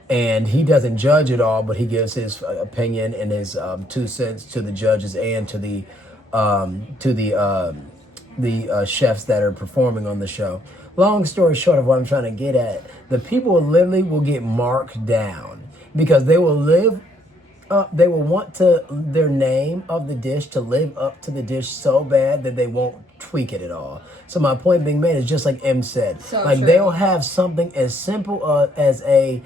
and he doesn't judge at all, but he gives his opinion and his 2 cents to the judges and to the chefs that are performing on the show. Long story short of what I'm trying to get at, the people literally will get marked down because they will they will want their name of the dish to live up to the dish so bad that they won't tweak it at all. So my point being made is just like M said, true. They'll have something as simple as a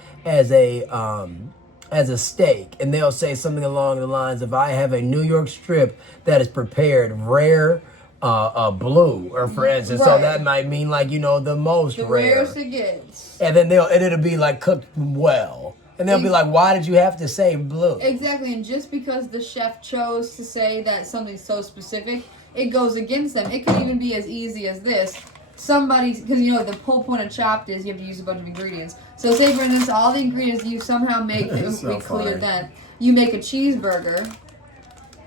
steak, and they'll say something along the lines of, I have a New York strip that is prepared rare blue, or for instance, so that might mean the most the rare. rarest it gets. And then it'll be cooked well. And they'll be like, why did you have to say blue? Exactly, and just because the chef chose to say that something's so specific it goes against them. It could even be as easy as this. Somebody, because you know the whole point of Chopped is you have to use a bunch of ingredients. So say for instance, all the ingredients you somehow make, So we cleared funny. that. You make a cheeseburger,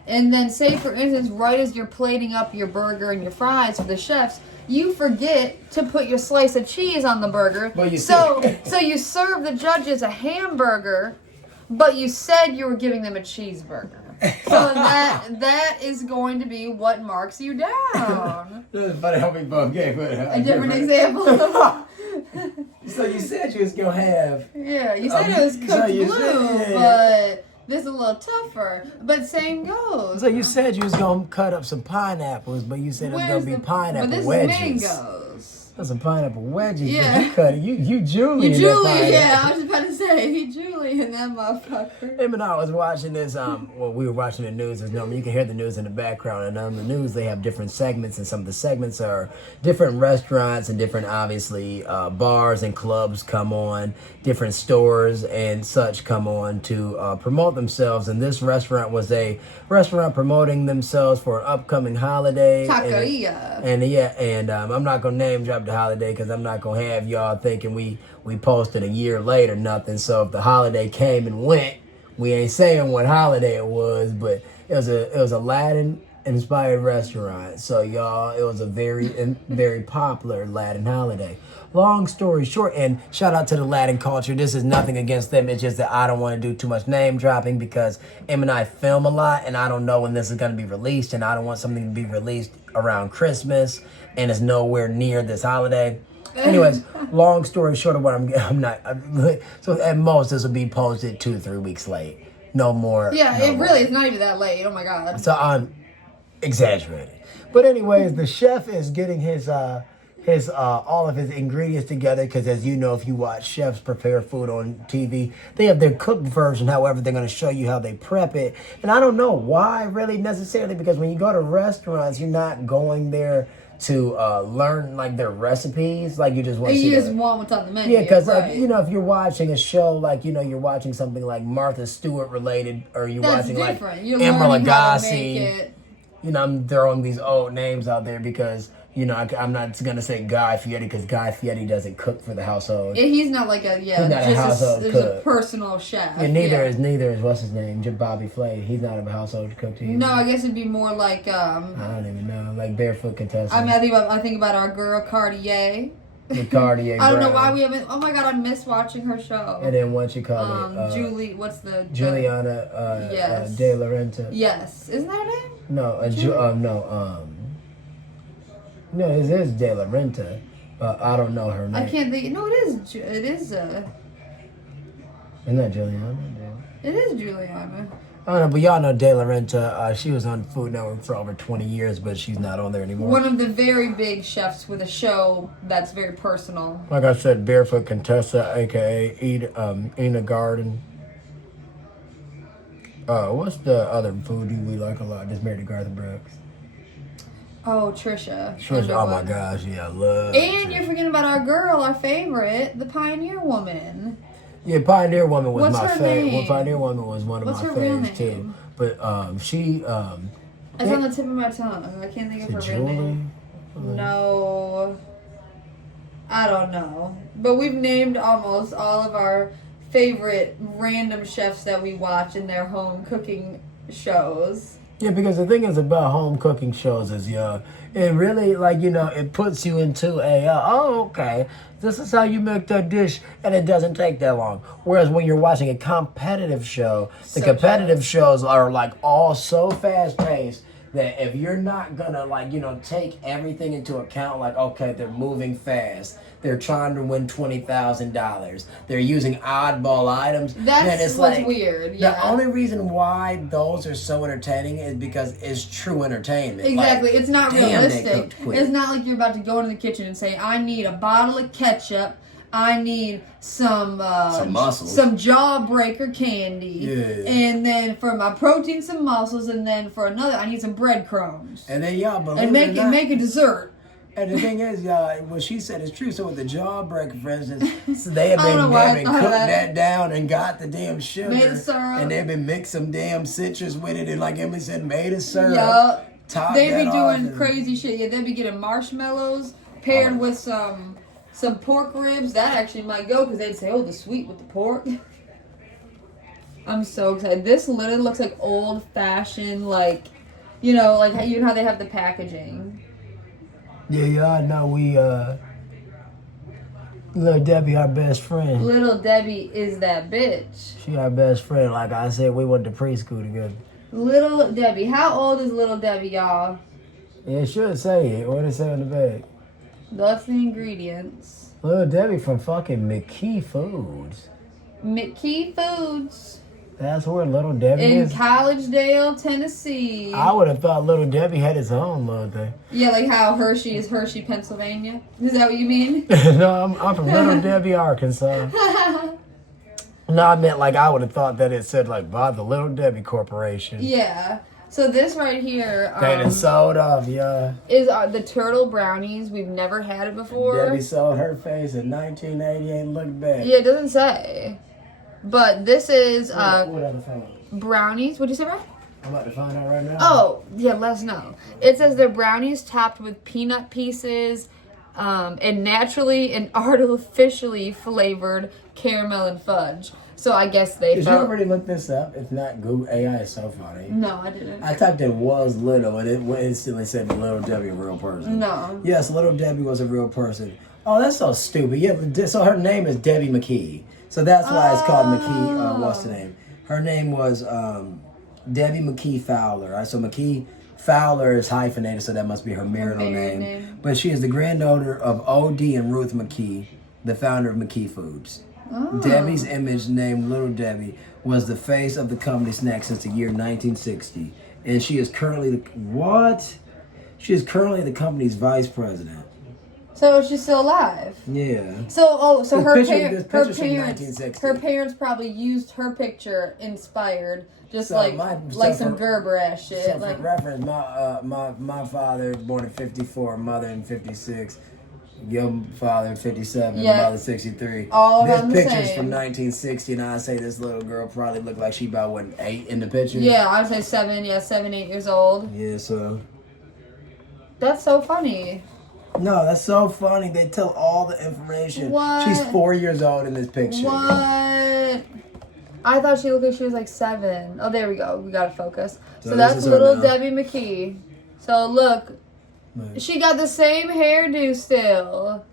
and then say for instance, right as you're plating up your burger and your fries for the chefs, you forget to put your slice of cheese on the burger. Well, you so you serve the judges a hamburger, but you said you were giving them a cheeseburger. So that is going to be what marks you down. It's funny how we both gave A different example. So you said you was gonna have. Yeah, you said it was cooked so you blue, said- but this is a little tougher. But same goes. So you said you was gonna cut up some pineapples, but you said it was gonna be pineapple but this wedges. is mangoes. That's some pineapple wedges. Yeah. You cut it. You Julie. You in that Julie, pineapple. yeah, I was about to say, he Julie in that motherfucker. Him and I was watching this. Well, we were watching the news. As normal, you can hear the news in the background. And on the news, they have different segments, and some of the segments are different restaurants and different, obviously, bars and clubs come on, different stores and such come on to promote themselves. And this restaurant was a restaurant promoting themselves for an upcoming holiday. Taqueria. And I'm not gonna name drop the holiday because I'm not gonna have y'all thinking we posted a year late or nothing. So if the holiday came and went, we ain't saying what holiday it was, but it was a Latin inspired restaurant. So y'all, it was a very popular Latin holiday. Long story short, and shout out to the Latin culture. This is nothing against them. It's just that I don't want to do too much name dropping because Em and I film a lot, and I don't know when this is going to be released, and I don't want something to be released around Christmas, and it's nowhere near this holiday. Anyways, long story short of what so at most this will be posted 2 to 3 weeks late. No more. Yeah, no it more. really is not even that late. Oh my god. So I'm exaggerating. But anyways, the chef is getting his all of his ingredients together because, as you know, if you watch chefs prepare food on TV, they have their cooked version. However, they're going to show you how they prep it. And I don't know why really necessarily, because when you go to restaurants, you're not going there to learn like their recipes. Like you just want to see You just want what's on the menu. yeah, because right. if you're watching a show like you're watching something like Martha Stewart related, or you're That's watching different. like You're Emerald learning how to Lagasse. make it. I'm throwing these old names out there because I'm not gonna say Guy Fieri because Guy Fieri doesn't cook for the household. He's not like a He's not a household there's cook. a personal chef. And neither is what's his name, Bobby Flay. He's not a household cook either. No, I guess it'd be more like I don't even know, like Barefoot Contestant. I mean, I think about our girl Cartier. The Cartier. I don't know Brown. why we haven't. Oh my god, I miss watching her show. And then what you call it? Julie. What's the Juliana yes. De La Renta. Yes, isn't that her name? No, no, it is De La Renta, but I don't know her name. I can't think. No, it is. It is. Isn't that Juliana? It is Juliana. I don't know, but y'all know De La Renta. She was on Food Network for over 20 years, but she's not on there anymore. One of the very big chefs with a show that's very personal. Like I said, Barefoot Contessa, aka Ina Garden. What's the other foodie we like a lot? Just married to Garth Brooks. Oh, Trisha. Oh my gosh, yeah, I love. And you're forgetting about our girl, our favorite, the Pioneer Woman. Yeah, Pioneer Woman was What's my her favorite. name? Well, Pioneer Woman was one of What's my her real favorites too. name? But she It's on the tip of my tongue. I can't think of her real Julie. name. No. I don't know. But we've named almost all of our favorite random chefs that we watch in their home cooking shows. Yeah, because the thing is about home cooking shows is, it really, it puts you into okay, this is how you make that dish, and it doesn't take that long. Whereas when you're watching a competitive show, the competitive shows are, all so fast-paced that if you're not gonna, take everything into account, okay, they're moving fast, they're trying to win $20,000, they're using oddball items, then That's it's what's weird. Yeah. The only reason why those are so entertaining is because it's true entertainment. Exactly. It's not damn, they realistic. cooked quick. It's not like you're about to go into the kitchen and say, I need a bottle of ketchup. I need some mussels. some jawbreaker candy. Yeah. And then for my protein, some mussels. And then for another, I need some breadcrumbs. And then And make a dessert. And the thing is, what she said is true. So with the jawbreaker, for instance, so they have I don't know why I been thought of cooked that. that down and got the damn sugar. Made a syrup. And they've been mixed some damn citrus with it. And like Emily said, made a syrup. Yup. top They that be off doing and- crazy shit. Yeah, they be getting marshmallows paired with some pork ribs. That actually might go because they'd say, "Oh, the sweet with the pork." I'm so excited. This literally looks like old fashioned, like, you know, like even how they have the packaging. Yeah, I know we Little Debbie, our best friend. Little Debbie is that bitch. She our best friend. Like I said, we went to preschool together. Little Debbie. How old is Little Debbie, y'all? It should say it. What did it say on the bag? That's the ingredients. Little Debbie from fucking McKee Foods. McKee Foods That's where Little Debbie in is. Collegedale, Tennessee. I would have thought Little Debbie had his own little thing. Yeah, like how Hershey is Hershey, Pennsylvania. Is that what you mean? No, I'm from Little Debbie, Arkansas. No, I meant like I would have thought that it said like by the Little Debbie Corporation. Yeah. So this right here They done sold off, yeah. is the turtle brownies. We've never had it before. Debbie sold her face in 1980. Ain't looked back. Yeah, it doesn't say. But this is What on the phone? brownies. What'd you say, Brian? I'm about to find out right now. Oh, yeah, let us know. It says they're brownies topped with peanut pieces and naturally and artificially flavored caramel and fudge. So I guess they Did you felt... already look this up? If not, Google AI is so funny. No, I didn't. I typed in was little and it instantly said Little Debbie a real person. No. Yes, Little Debbie was a real person. Oh, that's so stupid. Yeah, so her name is Debbie McKee. So that's why it's called McKee. What's the name? Her name was Debbie McKee Fowler. Right? So McKee Fowler is hyphenated, so that must be her marital name. But she is the granddaughter of O.D. and Ruth McKee, the founder of McKee Foods. Oh. Debbie's image, named Little Debbie, was the face of the company snack since the year 1960. And she is currently She is currently the company's vice president. So she's still alive. Yeah. So This her picture's from parents 1960. her parents probably used her picture inspired, just So some Gerber ass shit. So Like for reference, my father born in 54, mother in 56. Your father in 57, Yeah. mother 63. All this around the picture's same. from 1960, and I say this little girl probably looked like she about, 8 in the picture? yeah, I'd say 7, 8 years old. Yeah, so... That's so funny. No, that's so funny. They tell all the information. What? She's 4 years old in this picture. What? I thought she looked like she was like 7. Oh, there we go. We gotta focus. So So that's this is her little now. Debbie McKee. So look, Nice. she got the same hairdo still.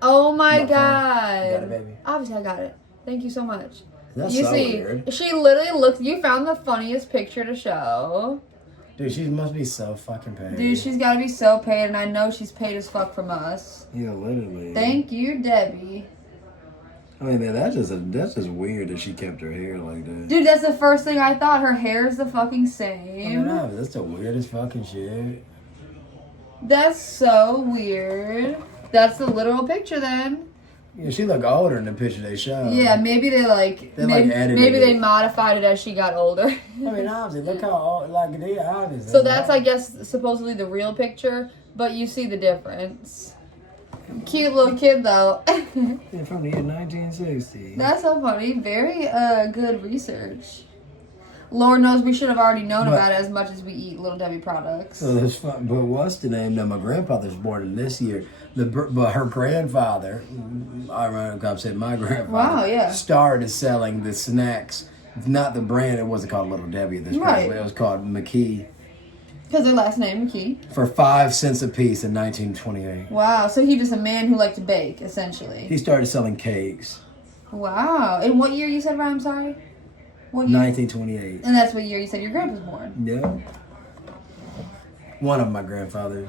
Oh my You god. got it, baby? Obviously I got it. Thank you so much. That's You so see, weird. she literally looked. You found the funniest picture to show. Dude, she must be so fucking paid. Dude, she's gotta be so paid, and I know she's paid as fuck from us. Yeah, literally. Thank you, Debbie. I mean, man, that's just weird that she kept her hair like that. Dude, that's the first thing I thought. Her hair is the fucking I mean, same. that's the weirdest fucking shit. That's so weird. That's the literal picture then. Yeah, she look older in the picture they showed. Yeah, maybe they edited maybe they it. modified it as she got older. I mean, obviously, look how old, like, they obviously. So that's, I guess, supposedly the real picture, but you see the difference. Cute little kid, though. Yeah, from the year 1960. That's so funny. Very good research. Lord knows we should have already known But- about it as much as we eat Little Debbie products. So there's fun, but what's the name? Now, my grandfather's born in this year. But her grandfather, ironically, I'm saying my grandfather, Wow, yeah. started selling the snacks. Not the brand, it wasn't called Little Debbie at this point, Right. but it was called McKee Because their last name, McKee. for 5 cents a piece in 1928. Wow, so he just a man who liked to bake, essentially. He started selling cakes. Wow. In what year you said, Ryan? I'm sorry? What year? 1928. And that's what year you said your grandpa was born. Yeah. One of my grandfathers.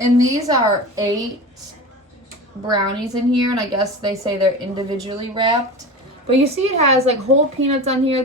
And these are 8 brownies in here, and I guess they say they're individually wrapped. But you see it has like whole peanuts on here.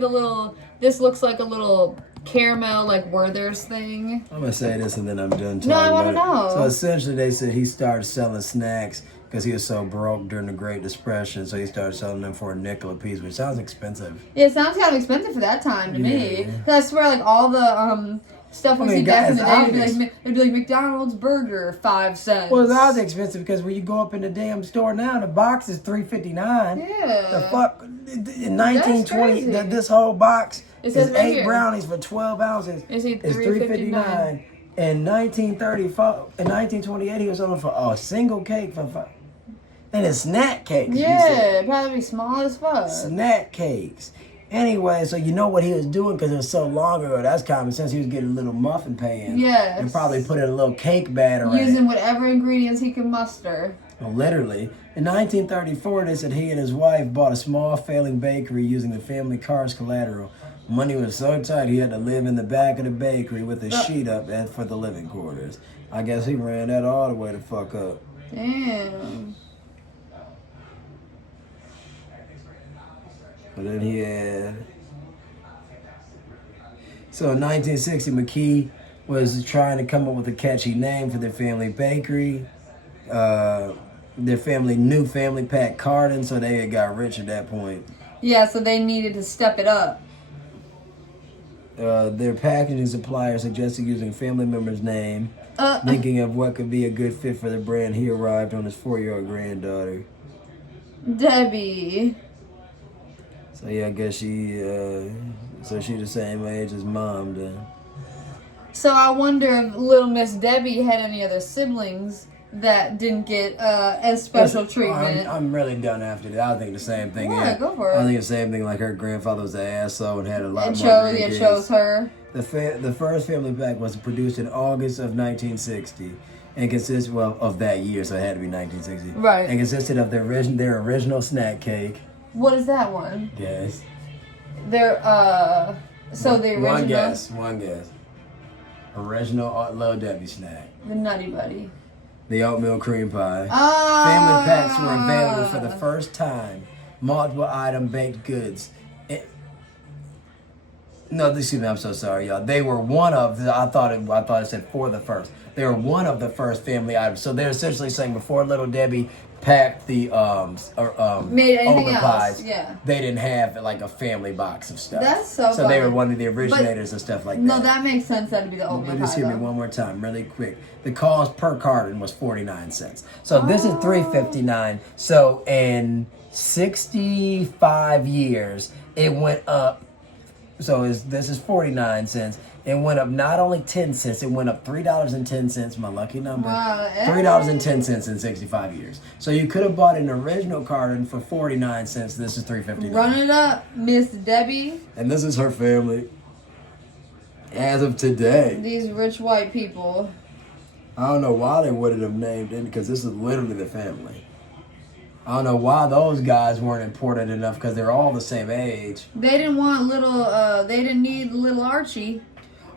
This looks like a little caramel, like Werther's thing. I'm going to say this and then I'm done talking No, I wanna about it. know. So essentially they said he started selling snacks because he was so broke during the Great Depression. So he started selling them for a nickel a piece, which sounds expensive. Yeah, it sounds kind of expensive for that time to me. Yeah. 'Cause I swear, like all the stuff we I mean, see back in the guys, day, it'd be like McDonald's burger, 5 cents. Well, it's always expensive because when you go up in the damn store now, the box is $3.59. Yeah. The fuck? In 1920, crazy. this whole box It says It's right 8 here. brownies for 12 ounces. It's $3.59. In 1928, he was selling for a single cake for $5. And it's snack cakes. Yeah, probably small as fuck. Snack cakes. Anyway, so you know what he was doing because it was so long ago. That's common sense. He was getting a little muffin pan. Yes. And probably put in a little cake batter in it. Using whatever ingredients he could muster. Well, literally. In 1934, they said he and his wife bought a small failing bakery using the family car as collateral. Money was so tight he had to live in the back of the bakery with a sheet up for the living quarters. I guess he ran that all the way to fuck up. Damn. But then he had... So in 1960, McKee was trying to come up with a catchy name for their family bakery. Their new family pack carton, so they had got rich at that point. Yeah, so they needed to step it up. Their packaging supplier suggested using a family member's name. Thinking of what could be a good fit for the brand, he arrived on his 4-year-old granddaughter. Debbie. So yeah, I guess she the same age as Mom then. So I wonder if little Miss Debbie had any other siblings that didn't get as special treatment. I'm really done after that. I think the same thing. Yeah, go for it. I think the same thing. Like her grandfather was an asshole and had a lot more. It chose her. The first family pack was produced in August of 1960 and consisted of that year, so it had to be 1960. Right. And consisted of their original snack cake. What is that one? Yes. The original. One guess. Original Little Debbie snack. The Nutty Buddy. The oatmeal cream pie. Oh. Family packs were available for the first time. Multiple item baked goods. Excuse me, I'm so sorry, y'all. They were one of I thought it said for the first. They were one of the first family items. So they're essentially saying before Little Debbie packed the made anything open else, pies, yeah. They didn't have like a family box of stuff. That's so So they funny. were one of the originators of stuff like that. No, that makes sense. That'd be the oatmeal But pie. just hear me one more time, really quick. The cost per carton was 49 cents. So this is $3.59. So in 65 years, it went up. So this is 49 cents. It went up not only 10 cents, it went up $3.10, my lucky number. Wow, $3.10 in 65 years. So you could have bought an original carton for 49 cents. This is $3.59. Run it up, Miss Debbie. And this is her family. As of today. These rich white people. I don't know why they wouldn't have named it because this is literally the family. I don't know why those guys weren't important enough because they're all the same age. They didn't want they didn't need little Archie.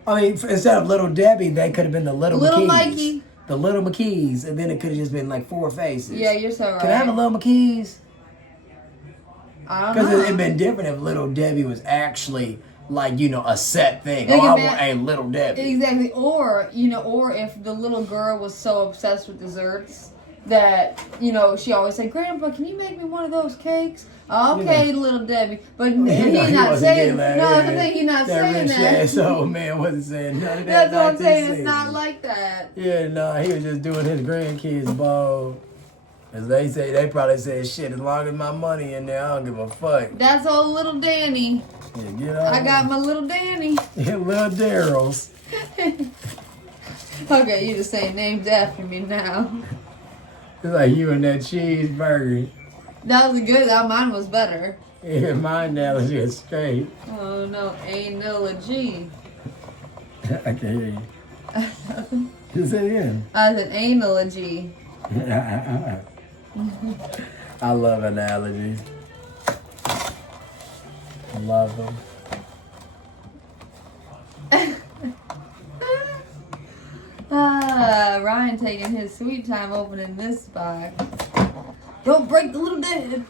I mean, instead of Little Debbie, they could have been the Little McKees. Mikey. The Little McKees, and then it could have just been like 4 faces. Yeah, you're so right. Can I have a Little McKees? I don't know. Because it'd been different if Little Debbie was actually like, a set thing. Like I if want a Little Debbie. Exactly. Or if the little girl was so obsessed with desserts that, she always said, Grandpa, can you make me one of those cakes? Okay, Little Debbie. But he's not saying that. No, that's the thing, he's not saying that. Rich old man wasn't saying none of that. That's what I'm saying. It's not like that. Yeah, no, he was just doing his grandkids' ball. As they probably said, shit, as long as my money in there, I don't give a fuck. That's old little Danny. Yeah, get on. I got my little Danny. Yeah, little Daryl's. Okay, you just saying names after me now. It's like you and that cheeseburger. That was good. Mine was better. Yeah, mine now is just straight. Oh no, ain't no a G. I can't hear you. Just say it again. I said anal a G. I love analogies. I love them. Ryan taking his sweet time opening this box. Don't break the little dead.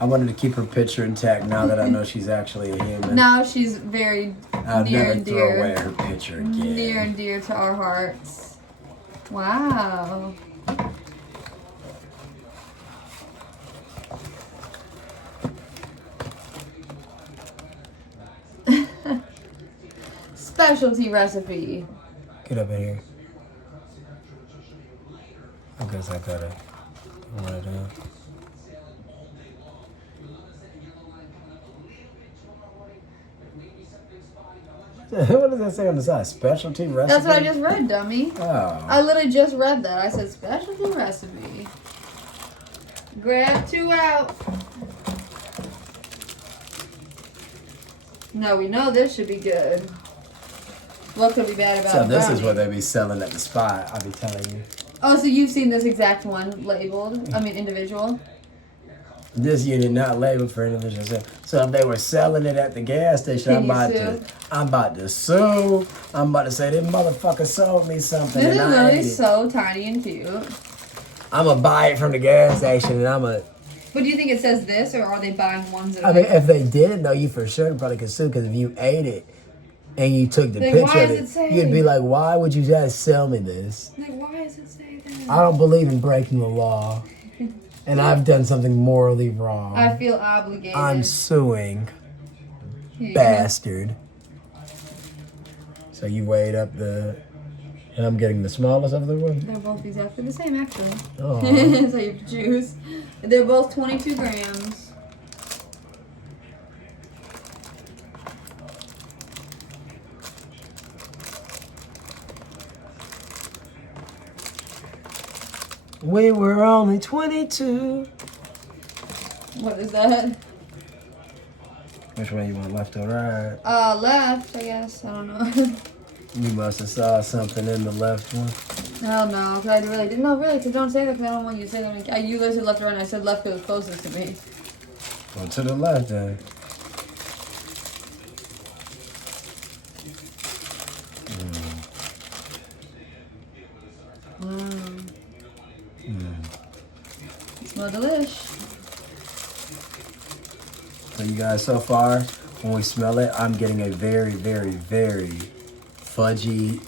I wanted to keep her picture intact now that I know she's actually a human. Now she's very I'll near never and throw dear. away her picture again. Near and dear to our hearts. Wow. Specialty recipe. Get up in here. I guess I gotta run it down. What does that say on the side? Specialty recipe? That's what I just read, dummy. Oh. I literally just read that. I said specialty recipe. Grab 2 out. No, we know this should be good. What could be bad about it? So this is what they be selling at the spot, I'll be telling you. Oh, so you've seen this exact one labeled? I mean, individual? This unit not labeled for individual sale. So if they were selling it at the gas station, I'm about to sue. I'm about to say, this motherfucker sold me something. This is and I really ate it. so tiny and cute. I'm going to buy it from the gas station and But do you think it says this, or are they buying ones that I mean, if they didn't know, you for sure probably could sue, because if you ate it and you took the Like, picture why of does it, it say? you'd be like, why would you guys sell me this? Like, why does it say that? I don't believe in breaking the law. And I've done something morally wrong. I feel obligated. I'm suing. Yeah. Bastard. So you weighed up the... And I'm getting the smallest of the one? They're both exactly the same, actually. Oh. So you have to choose. They're both 22 grams. We were only 22. What is that? Which way you want, left or right? Left, I guess. I don't know. You must have saw something in the left one. Hell no, because I really didn't. No, really, because don't say that, because I don't want you to say that. You guys said left or right, and I said left because it was closest to me. Well, to the left then. Smell delish. So you guys, so far, when we smell it, I'm getting a very, very, very fudgy,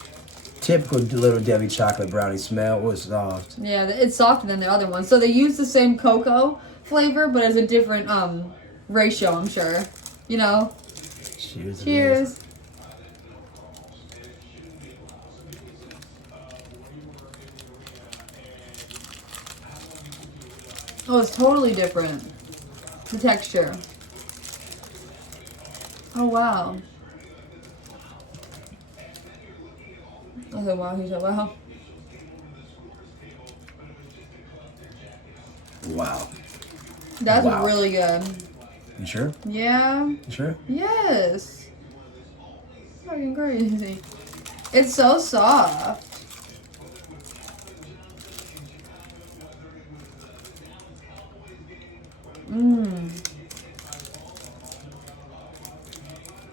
typical Little Debbie chocolate brownie smell. It was soft. Yeah, it's softer than the other one. So they use the same cocoa flavor, but it's a different ratio, I'm sure. You know? Cheers. Cheers. Oh, it's totally different. The texture. Oh, wow. I said, wow, he said, wow. Wow. That's Wow. really good. You sure? Yeah. You sure? Yes. Fucking crazy. It's so soft. Mmm.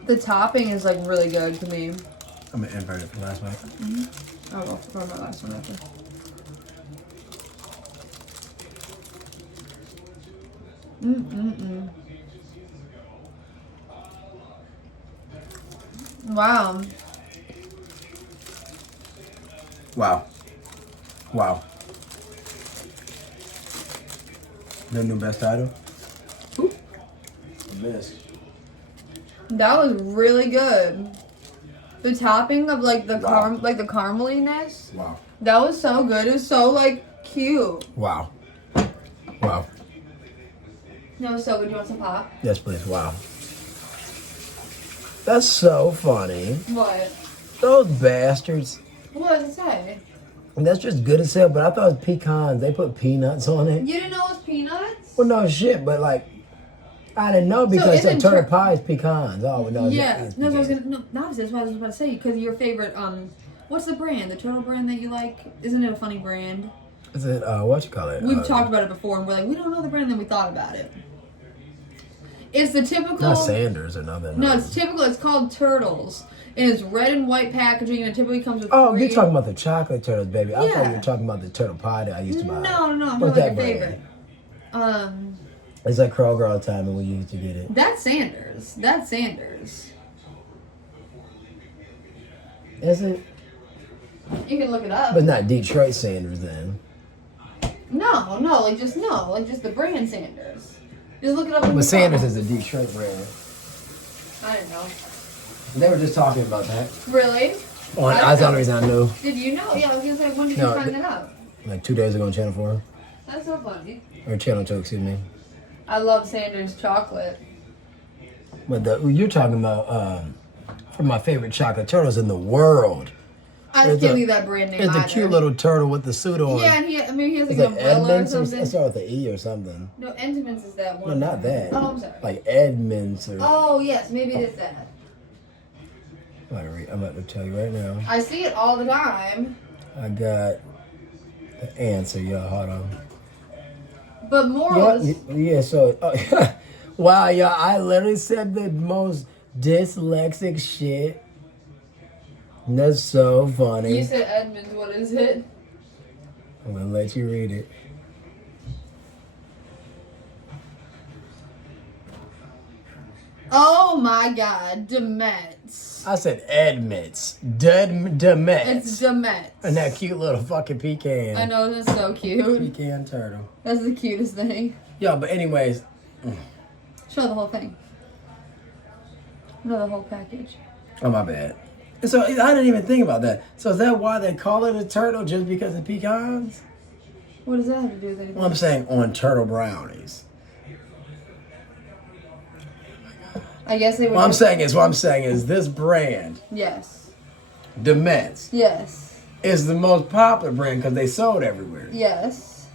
The topping is like really good to me. I'm gonna invert it from last night. Oh, well, for my last one after. Wow. Wow. Wow. The new best item? Ooh. I missed. That was really good. The topping of like the Wow. like the carameliness. Wow. That was so good. It was so like cute. Wow. Wow. That was so good. You want some pop? Yes, please. Wow. That's so funny. What? Those bastards. What does it say? And that's just good as hell, but I thought it was pecans. They put peanuts on it. You didn't know it was peanuts? Well, no shit, but like, I didn't know because isn't that turtle tur- pie is pecans. Oh, no. Yeah. It's No, that's what I was pecans. gonna. No, that's what I was about to say. Because your favorite what's the brand? The turtle brand that you like? Isn't it a funny brand? Is it, what you call it? We've talked about it before, and we're like, we don't know the brand, and then we thought about it. It's the typical. Not Sanders or nothing. No, it's typical. It's called Turtles, and it's red and white packaging, and it typically comes with. Oh, three... you're talking about the chocolate turtles, baby. I thought Yeah. you were talking about the turtle pie that I used to buy. No, I'm What's talking about that your brand? favorite. It's like Kroger all the time, and we used to get it. That's Sanders. That's Sanders. Is it? You can look it up. But not Detroit Sanders then. No, like just the brand Sanders. Just look it up. But Sanders is a Detroit brand. I didn't know. They were just talking about that. Really? That's the only reason I knew. Did you know? Yeah, I was gonna say, when did you No, find that out? Like 2 days ago on Channel 4. That's so funny. Or Channel 2, excuse me. I love Sanders chocolate. But you're talking about from my favorite chocolate turtles in the world. I can't think of that brand name. It's a either. cute little turtle with the suit on. Yeah, and he has like It's an like umbrella or Edmonds or something. it starts with an E or something. No, Entenmann's is that No, one. not that. Oh, I'm sorry. Like Edmonds or. Oh, yes, maybe it is that. I'm about to tell you right now. I see it all the time. I got the answer, y'all. Hold on. But morals. Yeah, so. Wow, y'all. I literally said the most dyslexic shit. That's so funny. You said Edmonds, what is it? I'm gonna let you read it. Oh my god, Demets. I said Edmonds. Demets. It's Demets. And that cute little fucking pecan. I know, that's so cute. Pecan turtle. That's the cutest thing. Yeah, but anyways. Show the whole thing. No, the whole package. Oh, my bad. So I didn't even think about that. So is that why they call it a turtle, just because of pecans? What does that have to do with anything? Well, I'm saying on turtle brownies. I guess they would. What I'm saying is this brand, Yes. Demets, Yes. is the most popular brand because they sold everywhere. Yes.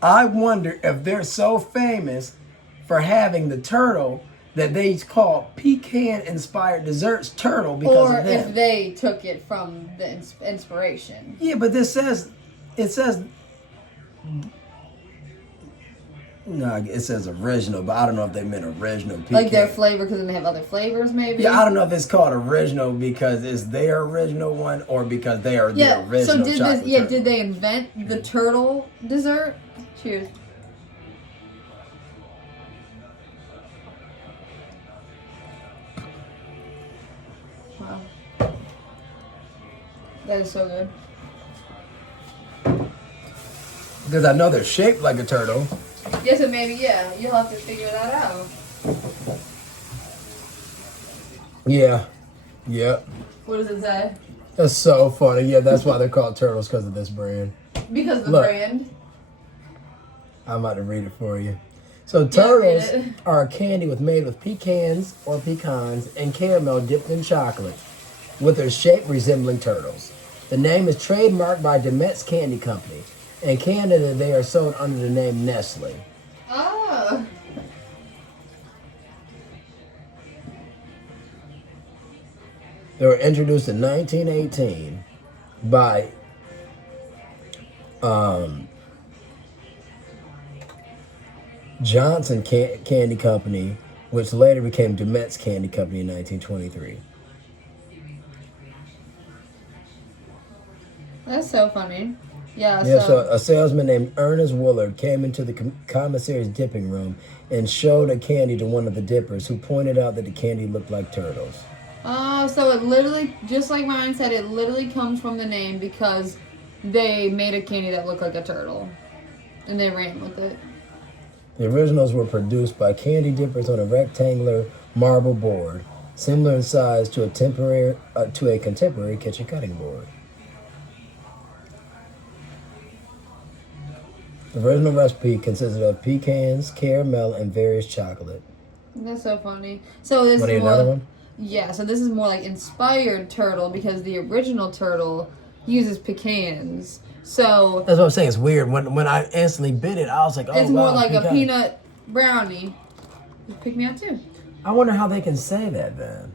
I wonder if they're so famous for having the turtle that they call pecan-inspired desserts turtle because Or of them. if they took it from the inspiration. Yeah, but it says, no, it says original, but I don't know if they meant original pecan. Like their flavor, because then they have other flavors, maybe? Yeah, I don't know if it's called original because it's their original one or because they are the original chocolate turtle. Did they invent the turtle dessert? Cheers. Wow. That is so good. Because I know they're shaped like a turtle. Yes, so maybe, yeah. You'll have to figure that out. Yeah. Yep. What does it say? That's so funny. Yeah, that's why they're called turtles, because of this brand. Because of the Look. brand. I'm about to read it for you. So read turtles it. are a candy made with pecans or pecans and caramel dipped in chocolate, with their shape resembling turtles. The name is trademarked by Demets Candy Company. In Canada, they are sold under the name Nestle. Oh. They were introduced in 1918 by Johnson Candy Company, which later became Demets Candy Company in 1923. That's so funny. Yeah, So a salesman named Ernest Willard came into the commissary's dipping room and showed a candy to one of the dippers, who pointed out that the candy looked like turtles. Oh, so it literally, just like mine said, it literally comes from the name because they made a candy that looked like a turtle. And they ran with it. The originals were produced by candy dippers on a rectangular marble board, similar in size to a contemporary kitchen cutting board. The original recipe consisted of pecans, caramel, and various chocolate. That's so funny. So this Want to is eat more, another one? yeah. So this is more like inspired turtle because the original turtle uses pecans. So That's what I'm saying. It's weird. When I instantly bit it, I was like, oh, it's more wow, like a pecan. peanut brownie. Pick me up too. I wonder how they can say that then.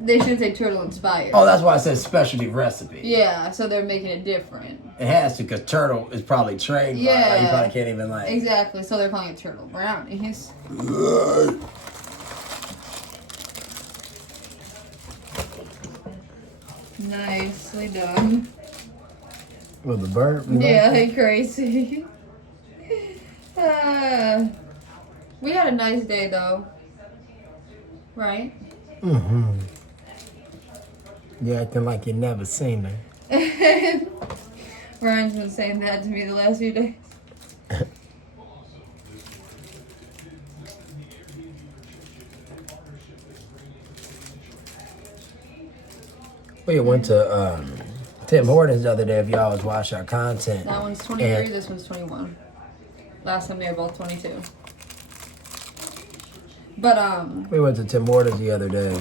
They should say turtle inspired. Oh, that's why I said specialty recipe. Yeah, so they're making it different. It has to, because turtle is probably trademarked. Yeah. Like, you probably can't even like. Exactly. So they're calling it turtle brownies. Nicely done. With the burp? Yeah, crazy. We had a nice day though. Right? Mm-hmm. You acting like you never seen her. Ryan's been saying that to me the last few days. We went to Tim Hortons the other day. If y'all was watching our content. That one's 23, And- this one's 21. Last time they were both 22. But We went to Tim Hortons the other day,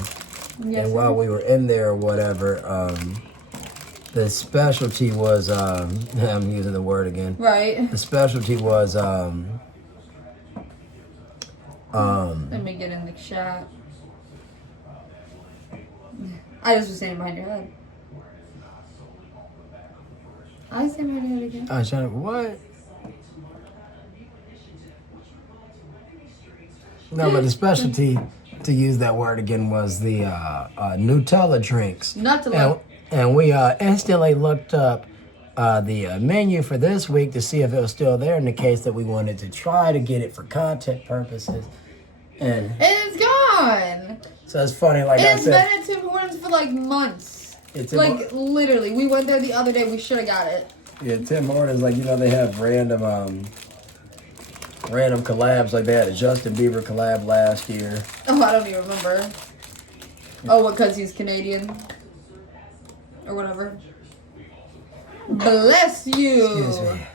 Yes, and while we were in there or whatever, the specialty was I'm using the word again. Right. The specialty was Let me get in the shot. I just was standing behind your head. I stand behind your head again. I shut up. What? No, but the specialty, to use that word again, was the Nutella drinks. Nutella. And we instantly looked up the menu for this week to see if it was still there in the case that we wanted to try to get it for content purposes. And it's gone. so it's funny, like I It's said. been at Tim Hortons for like months. It's like literally, we went there the other day. We should have got it. Yeah, Tim Hortons, like, you know, they have random collabs. Like they had a Justin Bieber collab last year. Oh, I don't even remember. Oh, what? Because he's Canadian or whatever. Bless you. Excuse me.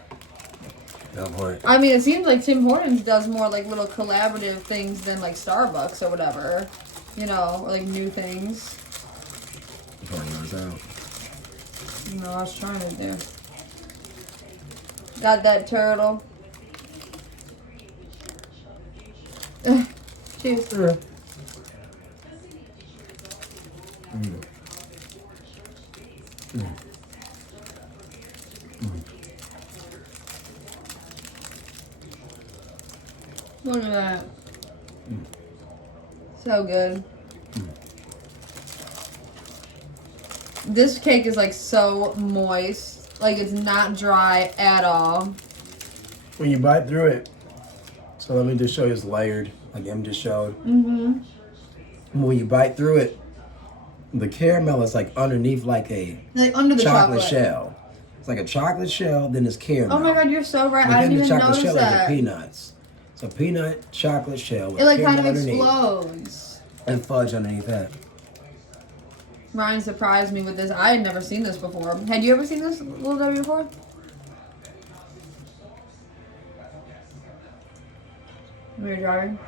Go for it. I mean, it seems like Tim Hortons does more like little collaborative things than like Starbucks or whatever. You know, or like new things. Pouring those out. No, I was trying to do. Got that turtle. Cheers. Sure. Look at that. So good. This cake is like so moist. Like it's not dry at all. When you bite through it, so let me just show you it's layered, like Em just showed. Mm-hmm. When you bite through it, the caramel is like underneath like a Like under the chocolate. shell. It's like a chocolate shell, then it's caramel. Oh my god, you're so right. Within I didn't the even chocolate notice shell that. is the peanuts. So peanut chocolate shell with It like kind caramel of underneath explodes. and fudge underneath that. Ryan surprised me with this. I had never seen this before. Had you ever seen this, Little W, before? When you were driving?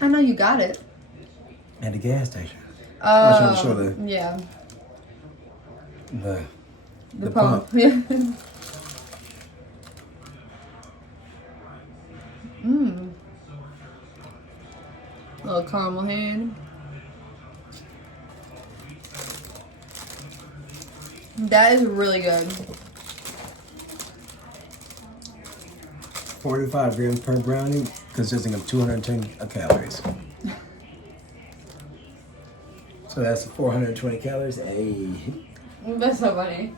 I know you got it. At the gas station. Oh, trying to show the- yeah. The pump. Yeah. Little caramel hand. That is really good. 45 grams per brownie, consisting of 210 calories. So that's 420 calories. Hey. That's so funny.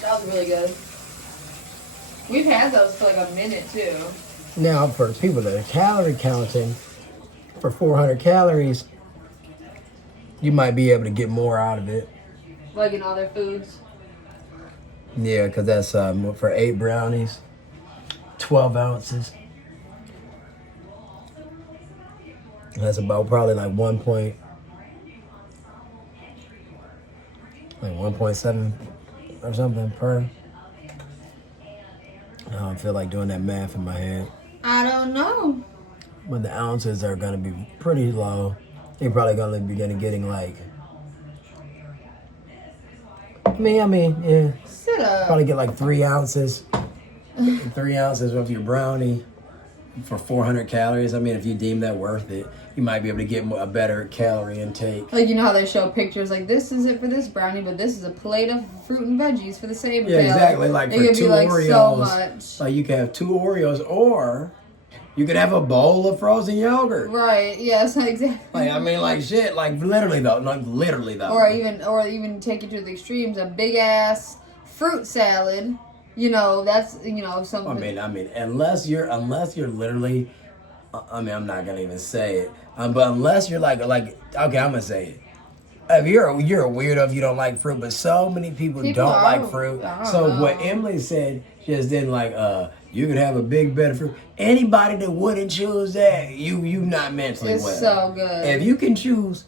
That was really good. We've had those for like a minute too. Now, for people that are calorie counting, for 400 calories, you might be able to get more out of it. Like in other foods. Yeah, because that's for 8 brownies, 12 ounces. That's about probably like 1.7 or something per. I don't feel like doing that math in my head. I don't know. But the ounces are going to be pretty low. You're probably going to be getting like... I mean, yeah. Sit up. Probably get like 3 ounces. 3 ounces of your brownie for 400 calories. I mean, if you deem that worth it, you might be able to get a better calorie intake. Like, you know how they show pictures, like, this is it for this brownie, but this is a plate of fruit and veggies for the same Yeah, exactly. Like it for could 2 be like Oreos, so much. like you can have 2 Oreos, or you could have a bowl of frozen yogurt. Right, yes, exactly. Like, I mean, like shit, like literally though. Or even take it to the extremes, a big ass fruit salad. You know, that's, you know, something. I mean, unless you're literally, I'm not gonna even say it. But unless you're like, okay, I'm gonna say it. If you're a weirdo if you don't like fruit, but so many people don't like fruit. So what Emily said just then, like, you could have a big bed of fruit. Anybody that wouldn't choose that, you not mentally It's well. so good. If you can choose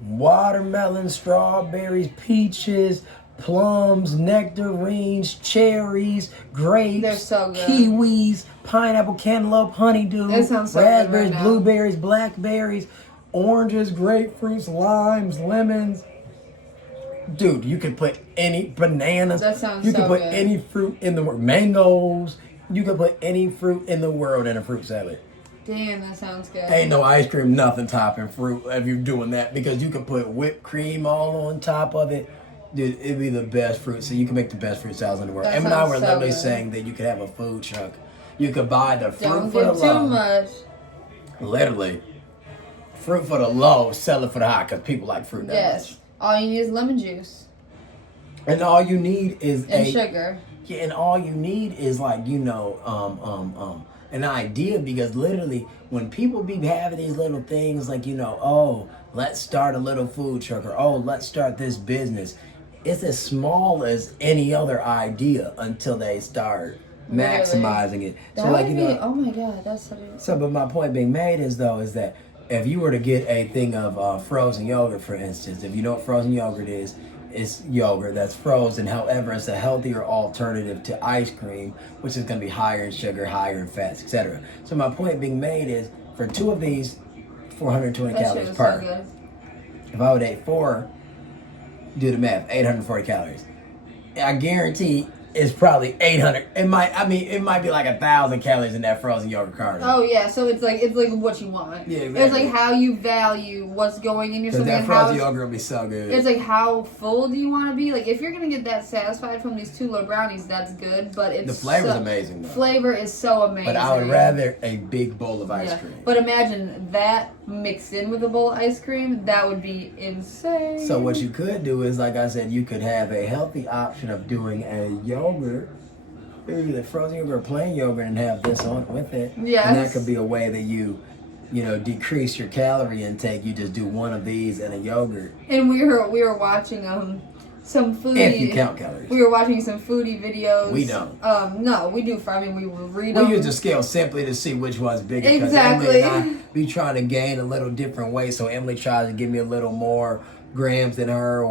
watermelon, strawberries, peaches, plums, nectarines, cherries, grapes, They're so good. kiwis, pineapple, cantaloupe, honeydew, It sounds so good raspberries, right now. blueberries, blackberries, oranges, grapefruits, limes, lemons. Dude, you could put any bananas. That sounds You so could put good. any fruit in the world. Mangoes. You could put any fruit in the world in a fruit salad. Damn, that sounds good. Ain't no ice cream, nothing topping fruit if you're doing that, because you can put whipped cream all on top of it. Dude, it'd be the best fruit. So you can make the best fruit salads in the world. That Em and I sounds were so literally good. saying that you could have a food truck. You could buy the fruit Don't for the give too low. much. Literally. Fruit for the low, sell it for the high, because people like fruit that Yes. much. All you need is lemon juice And all you need is and sugar. Yeah, and all you need is like, an idea, because literally when people be having these little things like, oh, let's start a little food truck, or oh, let's start this business. It's as small as any other idea until they start maximizing it. That So like, would be, oh my god, that's such a... So, but my point being made is that if you were to get a thing of frozen yogurt, for instance, if you know what frozen yogurt is, it's yogurt that's frozen. However, it's a healthier alternative to ice cream, which is going to be higher in sugar, higher in fats, etc. So my point being made is, for 2 of these, 420 That shit calories is per. so good. If I would eat 4, do the math, 840 calories. I guarantee it's probably 800. It might be like 1,000 calories in that frozen yogurt carton. Oh yeah, so it's like what you want. Yeah, It's exactly. like how you value what's going in your Because stomach that and how frozen yogurt will be so good. it's like how full do you want to be? Like if you're gonna get that satisfied from these 2 little brownies, that's good. But it's The flavor's so, amazing though. Flavor is so amazing. But I would rather a big bowl of ice cream. But imagine that mixed in with a bowl of ice cream. That would be insane. So what you could do is, like I said, you could have a healthy option of doing a yogurt, either frozen yogurt or plain yogurt, and have this on with it. Yes. And that could be a way that you decrease your calorie intake. You just do one of these and a yogurt. And we were watching some foodie. If you count calories. We were watching some foodie videos. We don't. No, we do. I mean, we read We them. use the scale simply to see which one's bigger. 'cause Exactly. Emily and I be trying to gain a little different weight. So Emily tries to give me a little more grams than her,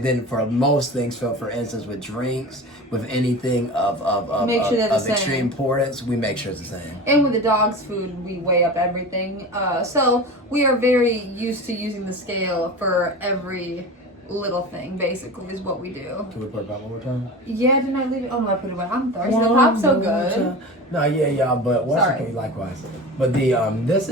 then for most things, for instance, with drinks, with anything of Make sure they're the same. extreme importance, we make sure it's the same. And with the dog's food, we weigh up everything. So we are very used to using the scale for every little thing, basically, is what we do. Can we put it back one more time? Yeah, didn't I leave it? Oh no, I put it away. I'm thirsty. The pop's so good. No, yeah, y'all, but Sorry. likewise. But this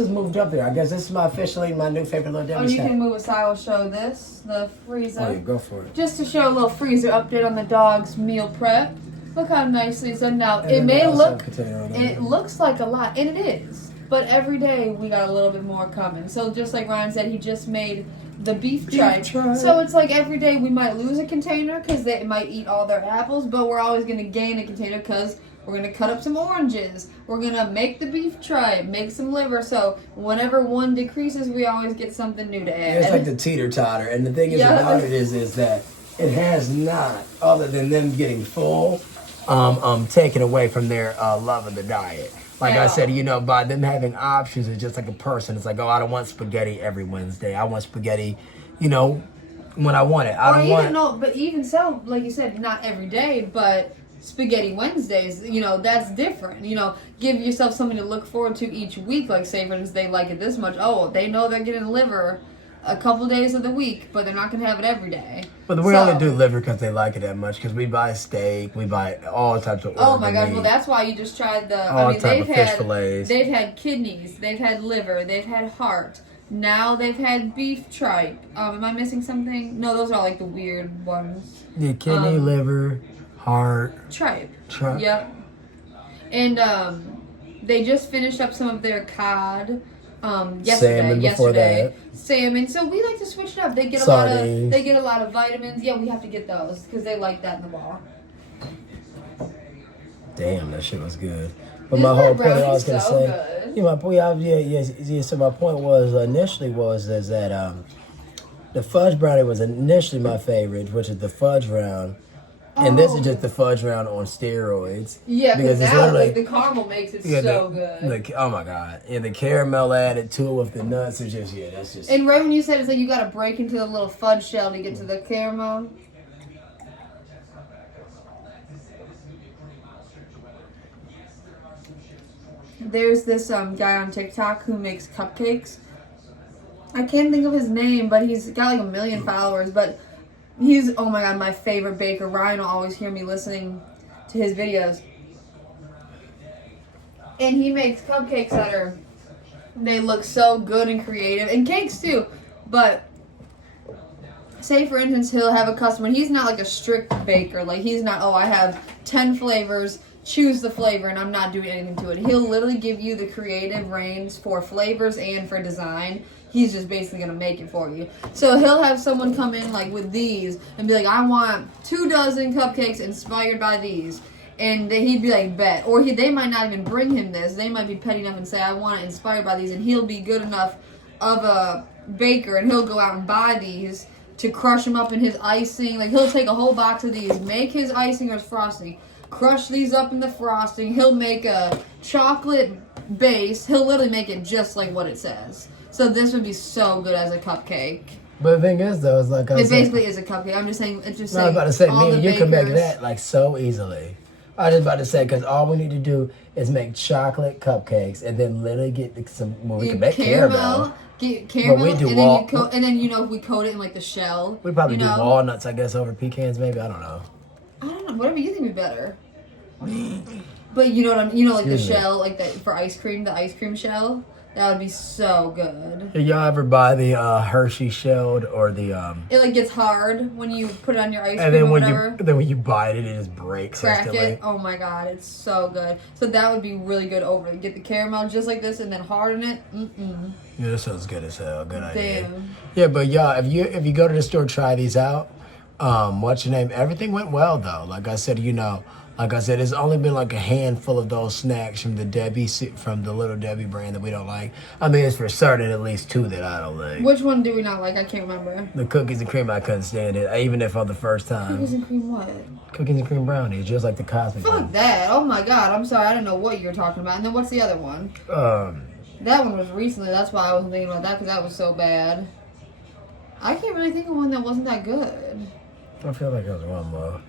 is moved up there. I guess this is officially my new favorite little Oh, Debbie you snack. can move aside. I will show this, the freezer. Oh, yeah, go for it. Just to show a little freezer update on the dog's meal prep. Look how nicely it's done now. And It then may also look, container on it looks like a lot, and it is. But every day we got a little bit more coming. So just like Ryan said, he just made the beef tripe. So it's like every day we might lose a container because they might eat all their apples, but we're always going to gain a container because we're going to cut up some oranges. We're going to make the beef tripe, make some liver. So whenever one decreases, we always get something new to add. It's like the teeter-totter. And the thing is about it is that it has not, other than them getting full, taken away from their love of the diet. Like I said, by them having options, it's just like a person. It's like, oh, I don't want spaghetti every Wednesday. I want spaghetti, when I want it. But even so, like you said, not every day, but spaghetti Wednesdays, that's different. Give yourself something to look forward to each week. Like, say, for instance, they like it this much. Oh, they know they're getting liver a couple days of the week, but they're not going to have it every day. But we only do liver because they like it that much. Because we buy steak, we buy all types of. Oh my gosh! Well, that's why you just tried the. All type of fish fillets. They've had kidneys, they've had liver, they've had heart. Now they've had beef tripe. Am I missing something? No, those are like the weird ones. Yeah, kidney, liver, heart, tripe. Tripe. Yep. And they just finished up some of their cod. Yesterday. Salmon. So we like to switch it up. They get a lot of vitamins. Yeah, we have to get those because they like that in the ball. Damn, that shit was good. But my whole point I was gonna say, So my point was initially is that the fudge brownie was initially my favorite, which is the fudge round. And this is just the fudge round on steroids. Yeah, because it's now literally like, the caramel makes it yeah, so good. Oh my god! Yeah, the caramel added to it with the nuts is just that's just. And right when you said it's like you got to break into the little fudge shell to get to the caramel. There's this guy on TikTok who makes cupcakes. I can't think of his name, but he's got like 1 million followers. But he's, oh my god, my favorite baker. Ryan will always hear me listening to his videos. And he makes cupcakes that they look so good and creative. And cakes too. But say for instance, he'll have a customer, and he's not like a strict baker. Like he's not, oh, I have 10 flavors. Choose the flavor and I'm not doing anything to it. He'll literally give you the creative reins for flavors and for design. He's just basically going to make it for you. So he'll have someone come in like with these and be like, I want 24 cupcakes inspired by these. And he'd be like, bet. Or they might not even bring him this. They might be petty enough and say, I want it inspired by these. And he'll be good enough of a baker and he'll go out and buy these to crush them up in his icing. Like he'll take a whole box of these, make his icing or his frosting, crush these up in the frosting. He'll make a chocolate base. He'll literally make it just like what it says. So this would be so good as a cupcake. But the thing is, though, it's like it basically is a cupcake. I'm just saying. It's just. No, I was about to say, me, you can make that like so easily. I was just about to say because all we need to do is make chocolate cupcakes and then literally get some. Well, we can make caramel. Get caramel, we do and then we coat it in like the shell. We probably do walnuts, I guess, over pecans. Maybe I don't know. I don't know. Whatever you think would be better. But you know what like the shell, like that for ice cream, the ice cream shell. That would be so good. Did y'all ever buy the Hershey shelled or the It like gets hard when you put it on your ice cream. And then or when whatever. when you bite it, it just breaks. Crack instantly. it. Oh my god, it's so good. So that would be really good over. Get the caramel just like this and then harden it. Yeah, this sounds good as hell. Good idea. Damn. Yeah, but y'all, if you go to the store, try these out. What's your name? Everything went well though. Like I said, it's only been like a handful of those snacks from the Little Debbie brand that we don't like. I mean, it's for certain at least 2 that I don't like. Which one do we not like? I can't remember. The cookies and cream, I couldn't stand it, even if on the first time. Cookies and cream what? Cookies and cream brownies, just like the cosmic Fuck one. that. Oh my god, I'm sorry. I didn't know what you were talking about. And then what's the other one? That one was recently. That's why I wasn't thinking about that because that was so bad. I can't really think of one that wasn't that good. I feel like it was one more.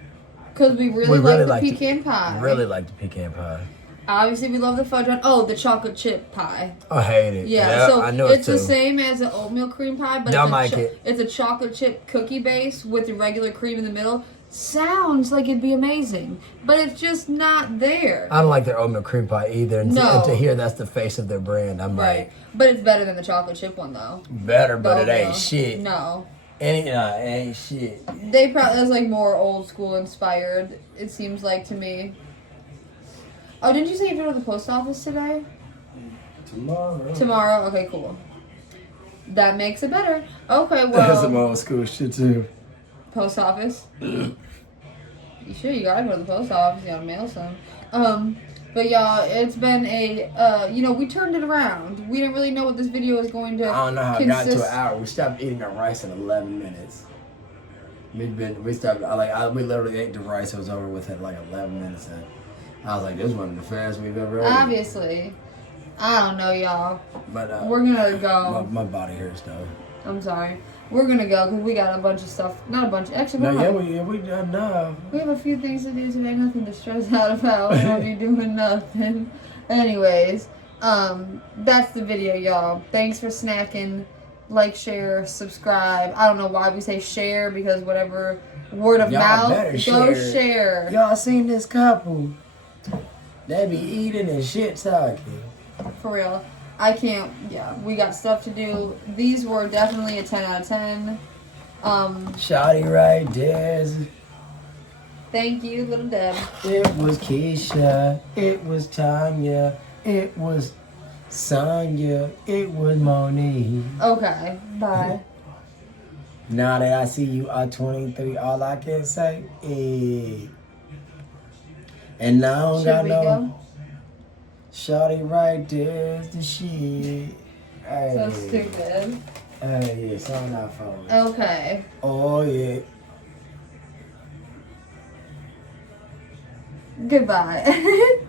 Because we really like the pecan pie. Really like the pecan pie. Obviously, we love the fudge one. Oh, the chocolate chip pie. I hate it. Yeah, so I know it's it the same as the oatmeal cream pie, but it's a chocolate chip cookie base with the regular cream in the middle. Sounds like it'd be amazing, but it's just not there. I don't like their oatmeal cream pie either. And to hear that's the face of their brand, I'm like... But it's better than the chocolate chip one, though. Better, but it ain't shit. No. It ain't shit. They probably, that's like more old school inspired, it seems like to me. Oh, didn't you say you go to the post office today? Tomorrow? Okay, cool. That makes it better. Okay, well. That's some old school shit too. Post office? You sure? You gotta go to the post office. You gotta mail some. But y'all, it's been we turned it around. We didn't really know what this video was going to I don't know how it got to an hour. We stopped eating our rice in 11 minutes. We literally ate the rice. It was over with at like 11 minutes in. I was like, this is one of the fastest we've ever eaten. Obviously. I don't know, y'all. But we're gonna go. My body hurts though. I'm sorry. We're gonna go because we got a bunch of stuff. Not a bunch. Actually, we done enough. We have a few things to do today. Nothing to stress out about. We'll be doing nothing. Anyways, that's the video, y'all. Thanks for snacking. Like, share, subscribe. I don't know why we say share because whatever word of mouth. Go share. Y'all seen this couple? They be eating and shit talking. For real. I can't, we got stuff to do. These were definitely a 10 out of 10. Shawty right there. Thank you, Little Deb. It was Keisha. It was Tanya. It was Sonya. It was Monique. Okay, bye. Now that I see you are 23, all I can say is... And now I don't got no... Go? Shawty right there's the shit. Hey. So stupid. Hey, yeah, sign out for me. Okay. Oh, yeah. Goodbye.